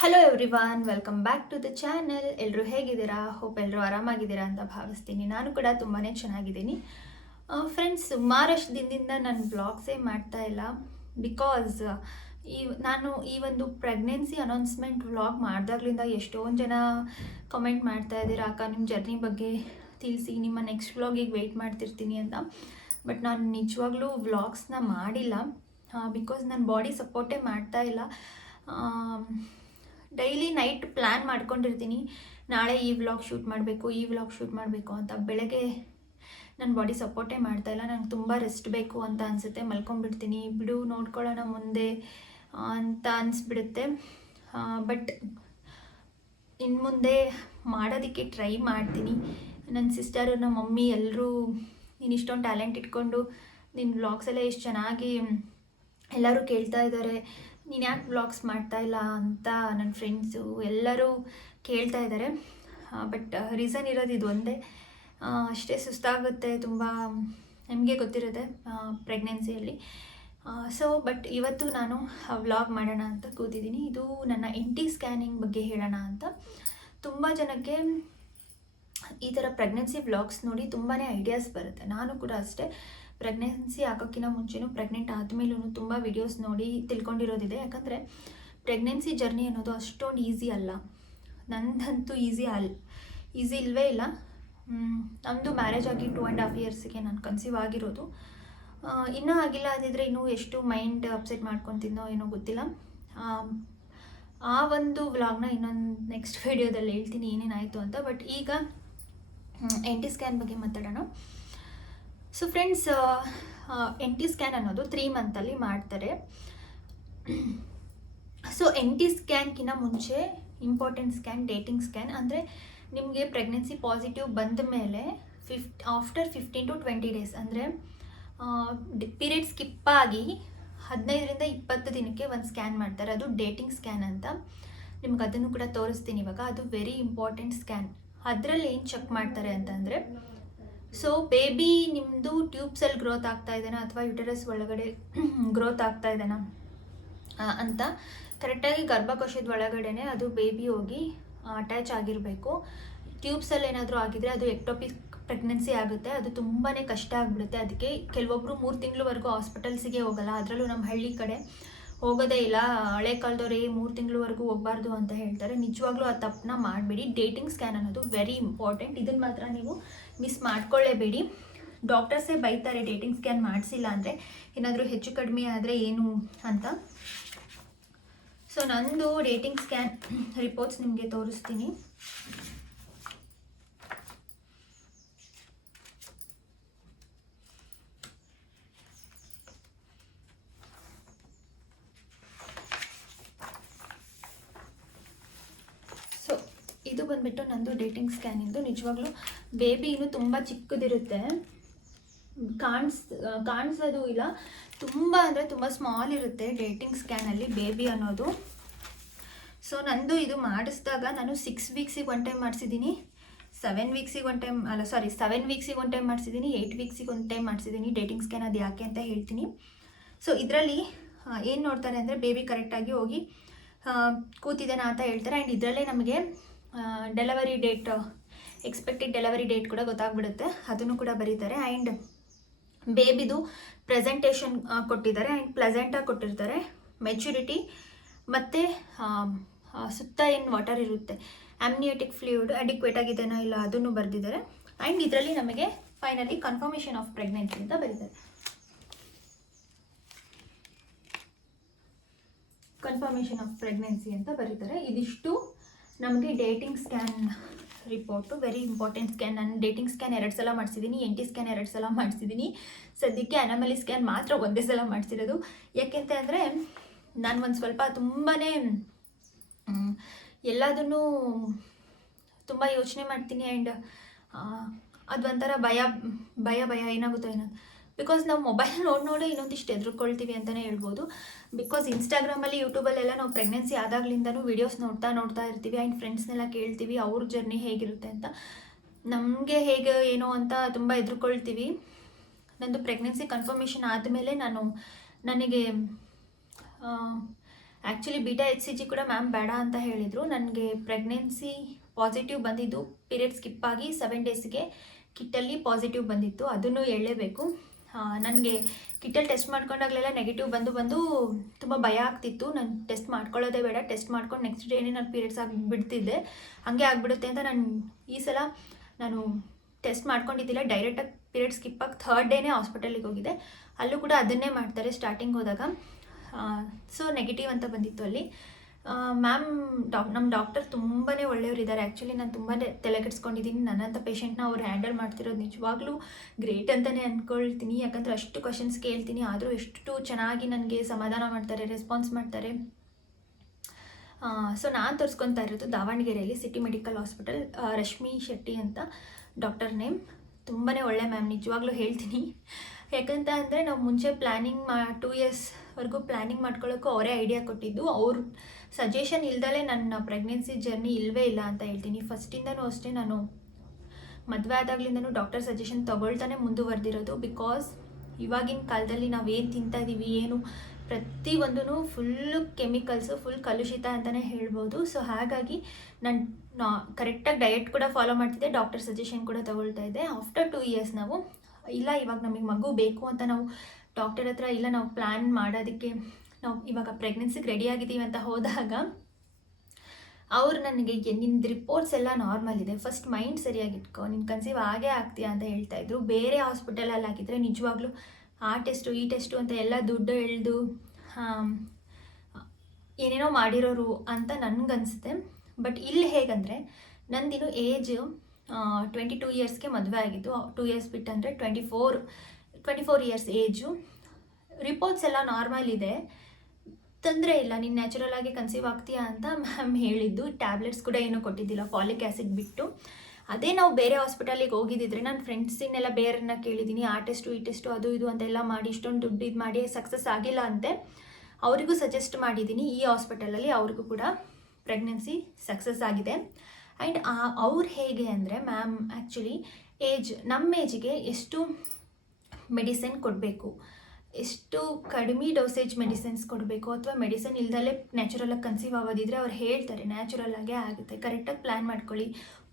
Hello everyone welcome back to the channel ಎಲ್ಲರೂ ಹೇಗಿದ್ದೀರಾ? Hope ಎಲ್ಲರೂ ಆರಾಮಾಗಿದ್ದೀರಾ ಅಂತ ಭಾವಿಸ್ತೀನಿ. ನಾನು ಕೂಡ ತುಂಬಾ ಚೆನ್ನಾಗಿದ್ದೀನಿ. ಫ್ರೆಂಡ್ಸ್ ಸುಮಾರಷ್ಟು ದಿನದಿಂದ ನಾನು ಬ್ಲಾಗ್ಸೇ ಮಾಡ್ತಾ ಇಲ್ಲ. ಬಿಕಾಸ್ ಈ, ನಾನು ಈ ಒಂದು ಪ್ರೆಗ್ನೆನ್ಸಿ ಅನೌನ್ಸ್ಮೆಂಟ್ ವ್ಲಾಗ್ ಮಾಡಿದಾಗ್ಲಿಂದ ಎಷ್ಟೊಂದು ಜನ ಕಮೆಂಟ್ ಮಾಡ್ತಾ ಇದ್ದೀರಾ. ಅಕ್ಕ ನಿಮ್ಮ ಜರ್ನಿ ಬಗ್ಗೆ ತಿಳಿಸಿ, ನಿಮ್ಮ ನೆಕ್ಸ್ಟ್ ವ್ಲಾಗಿಗೆ ವೆಯ್ಟ್ ಮಾಡ್ತಿರ್ತೀನಿ ಅಂತ. ಬಟ್ ನಾನು ನಿಜವಾಗ್ಲೂ ವ್ಲಾಗ್ಸ್ನ ಮಾಡಿಲ್ಲ. ಬಿಕಾಸ್ ನನ್ನ ಬಾಡಿ ಸಪೋರ್ಟೇ ಮಾಡ್ತಾ ಇಲ್ಲ. ಡೈಲಿ ನೈಟ್ ಪ್ಲ್ಯಾನ್ ಮಾಡ್ಕೊಂಡಿರ್ತೀನಿ. ನಾಳೆ ಈ ವ್ಲಾಗ್ ಶೂಟ್ ಮಾಡಬೇಕು, ಈ ವ್ಲಾಗ್ ಶೂಟ್ ಮಾಡಬೇಕು ಅಂತ ಬೆಳಗ್ಗೆ ನನ್ನ ಬಾಡಿ ಸಪೋರ್ಟೇ ಮಾಡ್ತಾ ಇಲ್ಲ. ನಂಗೆ ತುಂಬ ರೆಸ್ಟ್ ಬೇಕು ಅಂತ ಅನಿಸುತ್ತೆ. ಮಲ್ಕೊಂಡ್ಬಿಡ್ತೀನಿ. ಬಿಡು, ನೋಡ್ಕೊಳ್ಳೋಣ ಮುಂದೆ ಅಂತ ಅನಿಸ್ಬಿಡುತ್ತೆ. ಬಟ್ ಇನ್ನು ಮುಂದೆ ಮಾಡೋದಕ್ಕೆ ಟ್ರೈ ಮಾಡ್ತೀನಿ. ನನ್ನ ಸಿಸ್ಟರು ನಮ್ಮ ಮಮ್ಮಿ ಎಲ್ಲರೂ ನೀನು ಇಷ್ಟೊಂದು ಟ್ಯಾಲೆಂಟ್ ಇಟ್ಕೊಂಡು ನಿನ್ನ ವ್ಲಾಗ್ಸೆಲ್ಲ ಎಷ್ಟು ಚೆನ್ನಾಗಿ ಎಲ್ಲರೂ ಕೇಳ್ತಾ ಇದ್ದಾರೆ ನೀನು ಯಾಕೆ ವ್ಲಾಗ್ಸ್ ಮಾಡ್ತಾ ಇಲ್ಲ ಅಂತ ನನ್ನ ಫ್ರೆಂಡ್ಸು ಎಲ್ಲರೂ ಕೇಳ್ತಾ ಇದ್ದಾರೆ ಬಟ್ ರೀಸನ್ ಇರೋದು ಇದು ಒಂದೇ. ಅಷ್ಟೇ ಸುಸ್ತಾಗುತ್ತೆ ತುಂಬ, ನಿಮಗೆ ಗೊತ್ತಿರುತ್ತೆ ಪ್ರೆಗ್ನೆನ್ಸಿಯಲ್ಲಿ ಸೊ ಬಟ್ ಇವತ್ತು ನಾನು ವ್ಲಾಗ್ ಮಾಡೋಣ ಅಂತ ಕೂತಿದ್ದೀನಿ. ಇದು ನನ್ನ ಎಂಟಿ ಸ್ಕ್ಯಾನಿಂಗ್ ಬಗ್ಗೆ ಹೇಳೋಣ ಅಂತ. ತುಂಬ ಜನಕ್ಕೆ ಈ ಥರ ಪ್ರೆಗ್ನೆನ್ಸಿ ವ್ಲಾಗ್ಸ್ ನೋಡಿ ತುಂಬಾ ಐಡಿಯಾಸ್ ಬರುತ್ತೆ. ನಾನು ಕೂಡ ಅಷ್ಟೇ ಪ್ರೆಗ್ನೆನ್ಸಿ ಆಗೋಕ್ಕಿಂತ ಮುಂಚೆನೂ ಪ್ರೆಗ್ನೆಂಟ್ ಆದಮೇಲೂ ತುಂಬ ವಿಡಿಯೋಸ್ ನೋಡಿ ತಿಳ್ಕೊಂಡಿರೋದಿದೆ. ಯಾಕಂದರೆ ಪ್ರೆಗ್ನೆನ್ಸಿ ಜರ್ನಿ ಅನ್ನೋದು ಅಷ್ಟೊಂದು ಈಸಿ ಅಲ್ಲ. ನಂದಂತೂ ಈಸಿ ಅಲ್ ಈಸಿ ಇಲ್ಲವೇ ಇಲ್ಲ. ನಮ್ಮದು ಮ್ಯಾರೇಜ್ ಆಗಿ ಟೂ ಆ್ಯಂಡ್ ಹಾಫ್ ಇಯರ್ಸಿಗೆ ನಾನು ಕನ್ಸೀವ್ ಆಗಿರೋದು. ಇನ್ನೂ ಆಗಿಲ್ಲ ಅಂದಿದ್ರೆ ಇನ್ನೂ ಎಷ್ಟು ಮೈಂಡ್ ಅಪ್ಸೆಟ್ ಮಾಡ್ಕೊತಿದ್ನೋ ಏನೋ ಗೊತ್ತಿಲ್ಲ. ಆ ಒಂದು ವ್ಲಾಗ್ನ ಇನ್ನೊಂದು ನೆಕ್ಸ್ಟ್ ವಿಡಿಯೋದಲ್ಲಿ ಹೇಳ್ತೀನಿ ಏನೇನಾಯಿತು ಅಂತ. ಬಟ್ ಈಗ ಎನ್ ಟಿ ಸ್ಕ್ಯಾನ್ ಬಗ್ಗೆ ಮಾತಾಡೋಣ. So friends N T scan ಅನ್ನೋದು ತ್ರೀ ಮಂತಲ್ಲಿ ಮಾಡ್ತಾರೆ. ಸೊ ಎನ್ ಟಿ ಸ್ಕ್ಯಾನ್ಗಿಂತ ಮುಂಚೆ ಇಂಪಾರ್ಟೆಂಟ್ ಸ್ಕ್ಯಾನ್ ಡೇಟಿಂಗ್ ಸ್ಕ್ಯಾನ್ ಅಂದರೆ ನಿಮಗೆ ಪ್ರೆಗ್ನೆನ್ಸಿ ಪಾಸಿಟಿವ್ ಬಂದ ಮೇಲೆ fifth after fifteen to twenty days ಅಂದರೆ ಪೀರಿಯಡ್ ಸ್ಕಿಪ್ ಆಗಿ ಹದಿನೈದರಿಂದ ಇಪ್ಪತ್ತು ದಿನಕ್ಕೆ ಒಂದು ಸ್ಕ್ಯಾನ್ ಮಾಡ್ತಾರೆ. ಅದು ಡೇಟಿಂಗ್ ಸ್ಕ್ಯಾನ್ ಅಂತ. ನಿಮ್ಗೆ ಅದನ್ನು ಕೂಡ ತೋರಿಸ್ತೀನಿ ಇವಾಗ. ಅದು ವೆರಿ ಇಂಪಾರ್ಟೆಂಟ್ ಸ್ಕ್ಯಾನ್ ಅದರಲ್ಲಿ ಏನು ಚೆಕ್ ಮಾಡ್ತಾರೆ ಅಂತಂದರೆ ಸೊ ಬೇಬಿ ನಿಮ್ಮದು ಟ್ಯೂಬ್ಸಲ್ಲಿ ಗ್ರೋತ್ ಆಗ್ತಾ ಇದೆನಾ ಅಥವಾ ಯುಟರಸ್ ಒಳಗಡೆ ಗ್ರೋತ್ ಆಗ್ತಾ ಇದೆನಾ? ಆ, ಅಂತ ಕರೆಕ್ಟಾಗಿ ಗರ್ಭಕೋಶದ ಒಳಗಡೆನೆ ಅದು ಬೇಬಿ ಹೋಗಿ ಅಟ್ಯಾಚ್ ಆಗಿರಬೇಕು. ಟ್ಯೂಬ್ಸಲ್ಲಿ ಏನಾದರೂ ಆಗಿದ್ರೆ ಅದು ಎಕ್ಟೋಪಿಕ್ ಪ್ರೆಗ್ನೆನ್ಸಿ ಆಗುತ್ತೆ. ಅದು ತುಂಬಾ ಕಷ್ಟ ಆಗಿಬಿಡುತ್ತೆ. ಅದಕ್ಕೆ ಕೆಲವೊಬ್ಬರು ಮೂರು ತಿಂಗಳವರೆಗೂ ಹಾಸ್ಪಿಟಲ್ಸಿಗೆ ಹೋಗಲ್ಲ. ಅದರಲ್ಲೂ ನಮ್ಮ ಹಳ್ಳಿ ಕಡೆ ಹೋಗೋದೇ ಇಲ್ಲ. ಹಳೆ ಕಾಲದವ್ರು ಮೂರು ತಿಂಗಳವರೆಗೂ ಹೋಗಬಾರ್ದು ಅಂತ ಹೇಳ್ತಾರೆ. ನಿಜವಾಗ್ಲೂ ಆ ತಪ್ಪನ್ನ ಮಾಡಬೇಡಿ. ಡೇಟಿಂಗ್ ಸ್ಕ್ಯಾನ್ ಅನ್ನೋದು ವೆರಿ ಇಂಪಾರ್ಟೆಂಟ್. ಇದನ್ನು ಮಾತ್ರ ನೀವು ಮಿಸ್ ಮಾಡ್ಕೊಳ್ಳೇಬೇಡಿ. ಡಾಕ್ಟರ್ಸೇ ಬೈತಾರೆ, ಡೇಟಿಂಗ್ ಸ್ಕ್ಯಾನ್ ಮಾಡಿಸಿಲ್ಲ ಅಂದರೆ ಏನಾದರೂ ಹೆಚ್ಚು ಕಡಿಮೆ ಆದರೆ ಏನು? ಅಂತ. ಸೊ, ನಂದು ಡೇಟಿಂಗ್ ಸ್ಕ್ಯಾನ್ ರಿಪೋರ್ಟ್ಸ್ ನಿಮಗೆ ತೋರಿಸ್ತೀನಿ ಸೊ ಇದು ಬಂದ್ಬಿಟ್ಟು ನಂದು ಡೇಟಿಂಗ್ ಸ್ಕ್ಯಾನಿಂದು ನಿಜವಾಗ್ಲೂ ಬೇಬಿ ಇನ್ನೂ ತುಂಬ ಚಿಕ್ಕದಿರುತ್ತೆ. ಕಾಣಿಸ್ ಕಾಣಿಸೋದು ಇಲ್ಲ. ತುಂಬ ಅಂದರೆ ತುಂಬ ಸ್ಮಾಲ್ ಇರುತ್ತೆ ಡೇಟಿಂಗ್ ಸ್ಕ್ಯಾನಲ್ಲಿ ಬೇಬಿ ಅನ್ನೋದು. ಸೊ ನಂದು ಇದು ಮಾಡಿಸಿದಾಗ ನಾನು ಸಿಕ್ಸ್ ವೀಕ್ಸಿಗೆ ಒನ್ ಟೈಮ್ ಮಾಡಿಸಿದ್ದೀನಿ. ಸೆವೆನ್ ವೀಕ್ಸಿಗೆ ಒನ್ ಟೈಮ್ ಅಲ್ಲ ಸಾರಿ ಸೆವೆನ್ ವೀಕ್ಸಿಗೆ ಒನ್ ಟೈಮ್ ಮಾಡಿಸಿದ್ದೀನಿ. ಏಯ್ಟ್ ವೀಕ್ಸಿಗೆ ಒಂದು ಟೈಮ್ ಮಾಡಿಸಿದ್ದೀನಿ ಡೇಟಿಂಗ್ ಸ್ಕ್ಯಾನ್ ಅದು ಯಾಕೆ ಅಂತ ಹೇಳ್ತೀನಿ. ಸೊ ಇದರಲ್ಲಿ ಏನು ನೋಡ್ತಾರೆ ಅಂದರೆ ಬೇಬಿ ಕರೆಕ್ಟಾಗಿ ಹೋಗಿ ಆ, ಅಂತ ಹೇಳ್ತಾರೆ. ಆ್ಯಂಡ್ ಇದರಲ್ಲೇ ನಮಗೆ delivery date expected delivery date ಕೂಡ ಗೊತ್ತಾಗ್ಬಿಡುತ್ತೆ. ಅದನ್ನು ಕೂಡ ಬರೀತಾರೆ. ಆ್ಯಂಡ್ ಬೇಬಿದು ಪ್ರೆಸೆಂಟೇಷನ್ ಕೊಟ್ಟಿದ್ದಾರೆ. ಆ್ಯಂಡ್ ಪ್ಲೆಸೆಂಟಾಗಿ ಕೊಟ್ಟಿರ್ತಾರೆ. ಮೆಚುರಿಟಿ ಮತ್ತು ಸುತ್ತ ಏನು ವಾಟರ್ ಇರುತ್ತೆ. ಆಮ್ನಿಯೋಟಿಕ್ ಫ್ಲೂಯಿಡ್ ಅಡಿಕ್ವೇಟ್ ಆಗಿದೆನೋ ಇಲ್ಲ ಅದನ್ನು ಬರೆದಿದ್ದಾರೆ. ಆ್ಯಂಡ್ ಇದರಲ್ಲಿ ನಮಗೆ ಫೈನಲಿ ಕನ್ಫರ್ಮೇಷನ್ ಆಫ್ ಪ್ರೆಗ್ನೆನ್ಸಿ ಅಂತ ಬರೀತಾರೆ. ಕನ್ಫರ್ಮೇಷನ್ ಆಫ್ ಪ್ರೆಗ್ನೆನ್ಸಿ ಅಂತ ಬರೀತಾರೆ. ಇದಿಷ್ಟು ನಮಗೆ dating scan report very important scan ನಾನು ಡೇಟಿಂಗ್ ಸ್ಕ್ಯಾನ್ ಎರಡು ಸಲ ಮಾಡಿಸಿದ್ದೀನಿ ಎನ್ ಟಿ ಸ್ಕ್ಯಾನ್ ಎರಡು ಸಲ ಮಾಡಿಸಿದ್ದೀನಿ ಸದ್ಯಕ್ಕೆ ಅನಮಲಿ ಸ್ಕ್ಯಾನ್ ಮಾತ್ರ ಒಂದೇ ಸಲ ಮಾಡಿಸಿರೋದು. ಯಾಕೆಂತ ಅಂದರೆ, ನಾನು ಒಂದು ಸ್ವಲ್ಪ ತುಂಬಾ ಎಲ್ಲದನ್ನು ತುಂಬ ಯೋಚನೆ ಮಾಡ್ತೀನಿ ಆ್ಯಂಡ್ ಅದೊಂಥರ ಭಯ ಭಯ ಭಯ ಏನಾಗುತ್ತೋ ಏನೋ. ಬಿಕಾಸ್ ನಾವು ಮೊಬೈಲ್ ನೋಡಿ ನೋಡೇ ಇನ್ನೊಂದಿಷ್ಟು ಎದುರ್ಕೊಳ್ತೀವಿ ಅಂತಲೇ ಹೇಳ್ಬೋದು. ಬಿಕಾಸ್ ಇನ್ಸ್ಟಾಗ್ರಾಮಲ್ಲಿ ಯೂಟ್ಯೂಬಲ್ಲೆಲ್ಲ ನಾವು ಪ್ರೆಗ್ನೆನ್ಸಿ ಆದಾಗ್ಲಿಂದನೂ ವೀಡಿಯೋಸ್ ನೋಡ್ತಾ ನೋಡ್ತಾ ಇರ್ತೀವಿ. ಆ್ಯಂಡ್ ಫ್ರೆಂಡ್ಸ್ನೆಲ್ಲ ಕೇಳ್ತೀವಿ, ಅವ್ರ ಜರ್ನಿ ಹೇಗಿರುತ್ತೆ ಅಂತ. ನಮಗೆ ಹೇಗೆ ಏನೋ ಅಂತ ತುಂಬ ಎದುರ್ಕೊಳ್ತೀವಿ ನಂದು ಪ್ರೆಗ್ನೆನ್ಸಿ ಕನ್ಫರ್ಮೇಷನ್ ಆದಮೇಲೆ ನಾನು ನನಗೆ actually beta H C G ಕೂಡ ಮ್ಯಾಮ್ ಬೇಡ ಅಂತ ಹೇಳಿದರು. ನನಗೆ ಪ್ರೆಗ್ನೆನ್ಸಿ ಪಾಸಿಟಿವ್ ಬಂದಿದ್ದು ಪೀರಿಯಡ್ ಸ್ಕಿಪ್ ಆಗಿ ಸೆವೆನ್ ಡೇಸ್ಗೆ ಕಿಟ್ಟಲ್ಲಿ ಪಾಸಿಟಿವ್ ಬಂದಿತ್ತು. ಅದನ್ನು ಹೇಳಲೇಬೇಕು ನನಗೆ ಕಿಟ್ಟಲ್ಲಿ ಟೆಸ್ಟ್ ಮಾಡ್ಕೊಂಡಾಗಲೆಲ್ಲ ನೆಗೆಟಿವ್ ಬಂದು ಬಂದು ತುಂಬ ಭಯ ಆಗ್ತಿತ್ತು. ನಾನು ಟೆಸ್ಟ್ ಮಾಡ್ಕೊಳ್ಳೋದೇ ಬೇಡ. ಟೆಸ್ಟ್ ಮಾಡ್ಕೊಂಡು ನೆಕ್ಸ್ಟ್ ಡೇನೇ ನಾನು ಪೀರಿಯಡ್ಸ್ ಆಗಿ ಬಿಡ್ತಿದ್ದೆ. ಹಾಗೆ ಆಗಿಬಿಡುತ್ತೆ ಅಂತ ನಾನು ಈ ಸಲ ನಾನು ಟೆಸ್ಟ್ ಮಾಡ್ಕೊಂಡಿದ್ದಿಲ್ಲ. ಡೈರೆಕ್ಟಾಗಿ ಪೀರಿಯಡ್ ಸ್ಕಿಪ್ ಆಗಿ ಥರ್ಡ್ ಡೇನೇ ಹಾಸ್ಪಿಟಲಿಗೆ ಹೋಗಿದೆ ಅಲ್ಲೂ ಕೂಡ ಅದನ್ನೇ ಮಾಡ್ತಾರೆ ಸ್ಟಾರ್ಟಿಂಗ್ ಹೋದಾಗ. ಸೊ ನೆಗೆಟಿವ್ ಅಂತ ಬಂದಿತ್ತು ಅಲ್ಲಿ. ಮ್ಯಾಮ್ ಡಾಕ್ ನಮ್ಮ ಡಾಕ್ಟರ್ ತುಂಬಾ ಒಳ್ಳೆಯವರಿದ್ದಾರೆ. ಆ್ಯಕ್ಚುಲಿ ನಾನು ತುಂಬಾ ತಲೆ ಕೆಡಿಸ್ಕೊಂಡಿದ್ದೀನಿ ನನ್ನಂಥ ಪೇಷೆಂಟ್ನ ಅವ್ರು ಹ್ಯಾಂಡಲ್ ಮಾಡ್ತಿರೋದು ನಿಜವಾಗ್ಲೂ ಗ್ರೇಟ್ ಅಂತಲೇ ಅಂದ್ಕೊಳ್ತೀನಿ ಯಾಕಂದರೆ ಅಷ್ಟು ಕ್ವಶನ್ಸ್ ಕೇಳ್ತೀನಿ. ಆದರೂ ಎಷ್ಟು ಚೆನ್ನಾಗಿ ನನಗೆ ಸಮಾಧಾನ ಮಾಡ್ತಾರೆ ರೆಸ್ಪಾನ್ಸ್ ಮಾಡ್ತಾರೆ. ಸೊ ನಾನು ತೋರಿಸ್ಕೊತಾ ಇರೋದು ದಾವಣಗೆರೆಯಲ್ಲಿ city medical hospital Rashmi Shetty ಅಂತ ಡಾಕ್ಟರ್ ನೇಮ್. ತುಂಬಾ ಒಳ್ಳೆ ಮ್ಯಾಮ್ ನಿಜವಾಗ್ಲೂ ಹೇಳ್ತೀನಿ. ಯಾಕಂತ ಅಂದರೆ ನಾವು ಮುಂಚೆ ಪ್ಲ್ಯಾನಿಂಗ್ ಮಾ ಟೂ ಇಯರ್ಸ್ವರೆಗೂ ಪ್ಲ್ಯಾನಿಂಗ್ ಮಾಡ್ಕೊಳ್ಳೋಕ್ಕೂ ಅವರೇ ಐಡಿಯಾ ಕೊಟ್ಟಿದ್ದು. ಅವ್ರ ಸಜೆಷನ್ ಇಲ್ದಲೇ ನನ್ನ ಪ್ರೆಗ್ನೆನ್ಸಿ ಜರ್ನಿ ಇಲ್ಲವೇ ಇಲ್ಲ ಅಂತ ಹೇಳ್ತೀನಿ. ಫಸ್ಟಿಂದನೂ ಅಷ್ಟೇ ನಾನು ಮದುವೆ ಆದಾಗ್ಲಿಂದನೂ ಡಾಕ್ಟರ್ ಸಜೆಷನ್ ತೊಗೊಳ್ತಾನೆ ಮುಂದುವರೆದಿರೋದು ಬಿಕಾಸ್ ಇವಾಗಿನ ಕಾಲದಲ್ಲಿ ನಾವೇನು ತಿಂತಾ ಇದ್ದೀವಿ ಏನು ಪ್ರತಿಯೊಂದೂ ಫುಲ್ಲು ಕೆಮಿಕಲ್ಸು ಫುಲ್ ಕಲುಷಿತ ಅಂತಲೇ ಹೇಳ್ಬೋದು. ಸೊ ಹಾಗಾಗಿ ನಾನು ಕರೆಕ್ಟಾಗಿ ಡಯಟ್ ಕೂಡ ಫಾಲೋ ಮಾಡ್ತಿದ್ದೆ ಡಾಕ್ಟರ್ ಸಜೆಷನ್ ಕೂಡ ತೊಗೊಳ್ತಾ ಇದ್ದೆ. ಆಫ್ಟರ್ ಟೂ ಇಯರ್ಸ್ ನಾವು, ಇಲ್ಲ ಇವಾಗ ನಮಗೆ ಮಗು ಬೇಕು ಅಂತ ನಾವು ಡಾಕ್ಟರ್ ಹತ್ರ ಇಲ್ಲ ನಾವು ಪ್ಲ್ಯಾನ್ ಮಾಡೋದಕ್ಕೆ ನಾವು ಇವಾಗ ಪ್ರೆಗ್ನೆನ್ಸಿಗೆ ರೆಡಿ ಆಗಿದ್ದೀವಿ ಅಂತ ಹೋದಾಗ ಅವ್ರು ನನಗೆ ನಿನ್ನ ರಿಪೋರ್ಟ್ಸ್ ಎಲ್ಲ ನಾರ್ಮಲ್ ಇದೆ. ಫಸ್ಟ್ ಮೈಂಡ್ ಸರಿಯಾಗಿಟ್ಕೊ ನಿನ್ನ ಕನ್ಸೀವ್ ಆಗೇ ಆಗ್ತೀಯಾ ಅಂತ ಹೇಳ್ತಾ ಇದ್ರು. ಬೇರೆ ಹಾಸ್ಪಿಟಲಲ್ಲಿ ಹಾಕಿದರೆ ನಿಜವಾಗ್ಲೂ ಆ ಟೆಸ್ಟು ಈ ಟೆಸ್ಟು ಅಂತ ಎಲ್ಲ ದುಡ್ಡು ಎಳೆದು ಏನೇನೋ ಮಾಡಿರೋರು ಅಂತ ನನಗನ್ಸುತ್ತೆ. ಬಟ್ ಇಲ್ಲಿ ಹೇಗಂದರೆ, ನಂದಿನ್ನು ಏಜು ಟ್ವೆಂಟಿ ಟೂ ಇಯರ್ಸ್ಗೆ ಮದುವೆ ಆಗಿದ್ದು ಟೂ ಇಯರ್ಸ್ ಬಿಟ್ಟು ಅಂದರೆ twenty four twenty four years age reports ಎಲ್ಲ ನಾರ್ಮಲ್ ಇದೆ. ತೊಂದರೆ ಇಲ್ಲ, ನೀನು ನ್ಯಾಚುರಲ್ ಆಗಿ ಕನ್ಸೀವ್ ಆಗ್ತೀಯಾ ಅಂತ ಮ್ಯಾಮ್ ಹೇಳಿದ್ದು. ಟ್ಯಾಬ್ಲೆಟ್ಸ್ ಕೂಡ ಏನೂ ಕೊಟ್ಟಿದ್ದಿಲ್ಲ ಫಾಲಿಕ್ ಆ್ಯಸಿಡ್ ಬಿಟ್ಟು. ಅದೇ ನಾವು ಬೇರೆ ಹಾಸ್ಪಿಟಲಿಗೆ ಹೋಗಿದ್ದಿದ್ರೆ ನಾನು ಫ್ರೆಂಡ್ಸಿನೆಲ್ಲ ಬೇರೆಯನ್ನ ಕೇಳಿದ್ದೀನಿ, ಆ ಟೆಸ್ಟು ಈ ಟೆಸ್ಟು ಅದು, ಇದು ಅಂತೆಲ್ಲ ಮಾಡಿ, ಇಷ್ಟೊಂದು ದುಡ್ಡು ಇದು ಮಾಡಿ ಸಕ್ಸಸ್ ಆಗಿಲ್ಲ ಅಂತೆ. ಅವರಿಗೂ ಸಜೆಸ್ಟ್ ಮಾಡಿದ್ದೀನಿ, ಈ ಹಾಸ್ಪಿಟಲಲ್ಲಿ ಅವ್ರಿಗೂ ಕೂಡ ಪ್ರೆಗ್ನೆನ್ಸಿ ಸಕ್ಸಸ್ ಆಗಿದೆ. ಆ್ಯಂಡ್ ಅವ್ರು ಹೇಗೆ ಅಂದರೆ ಮ್ಯಾಮ್ ಆ್ಯಕ್ಚುಲಿ ಏಜ್ ನಮ್ಮ ಏಜಿಗೆ ಎಷ್ಟು ಮೆಡಿಸಿನ್ ಕೊಡಬೇಕು? ಎಷ್ಟು ಕಡಿಮೆ ಡೋಸೇಜ್ ಮೆಡಿಸಿನ್ಸ್ ಕೊಡಬೇಕು ಅಥವಾ ಮೆಡಿಸಿನ್ ಇಲ್ದಲೇ ನ್ಯಾಚುರಲಾಗಿ ಕನ್ಸೀವ್ ಆಗೋದಿದ್ರೆ ಅವ್ರು ಹೇಳ್ತಾರೆ, ನ್ಯಾಚುರಲ್ ಆಗೇ ಆಗುತ್ತೆ. ಕರೆಕ್ಟಾಗಿ ಪ್ಲ್ಯಾನ್ ಮಾಡ್ಕೊಳ್ಳಿ.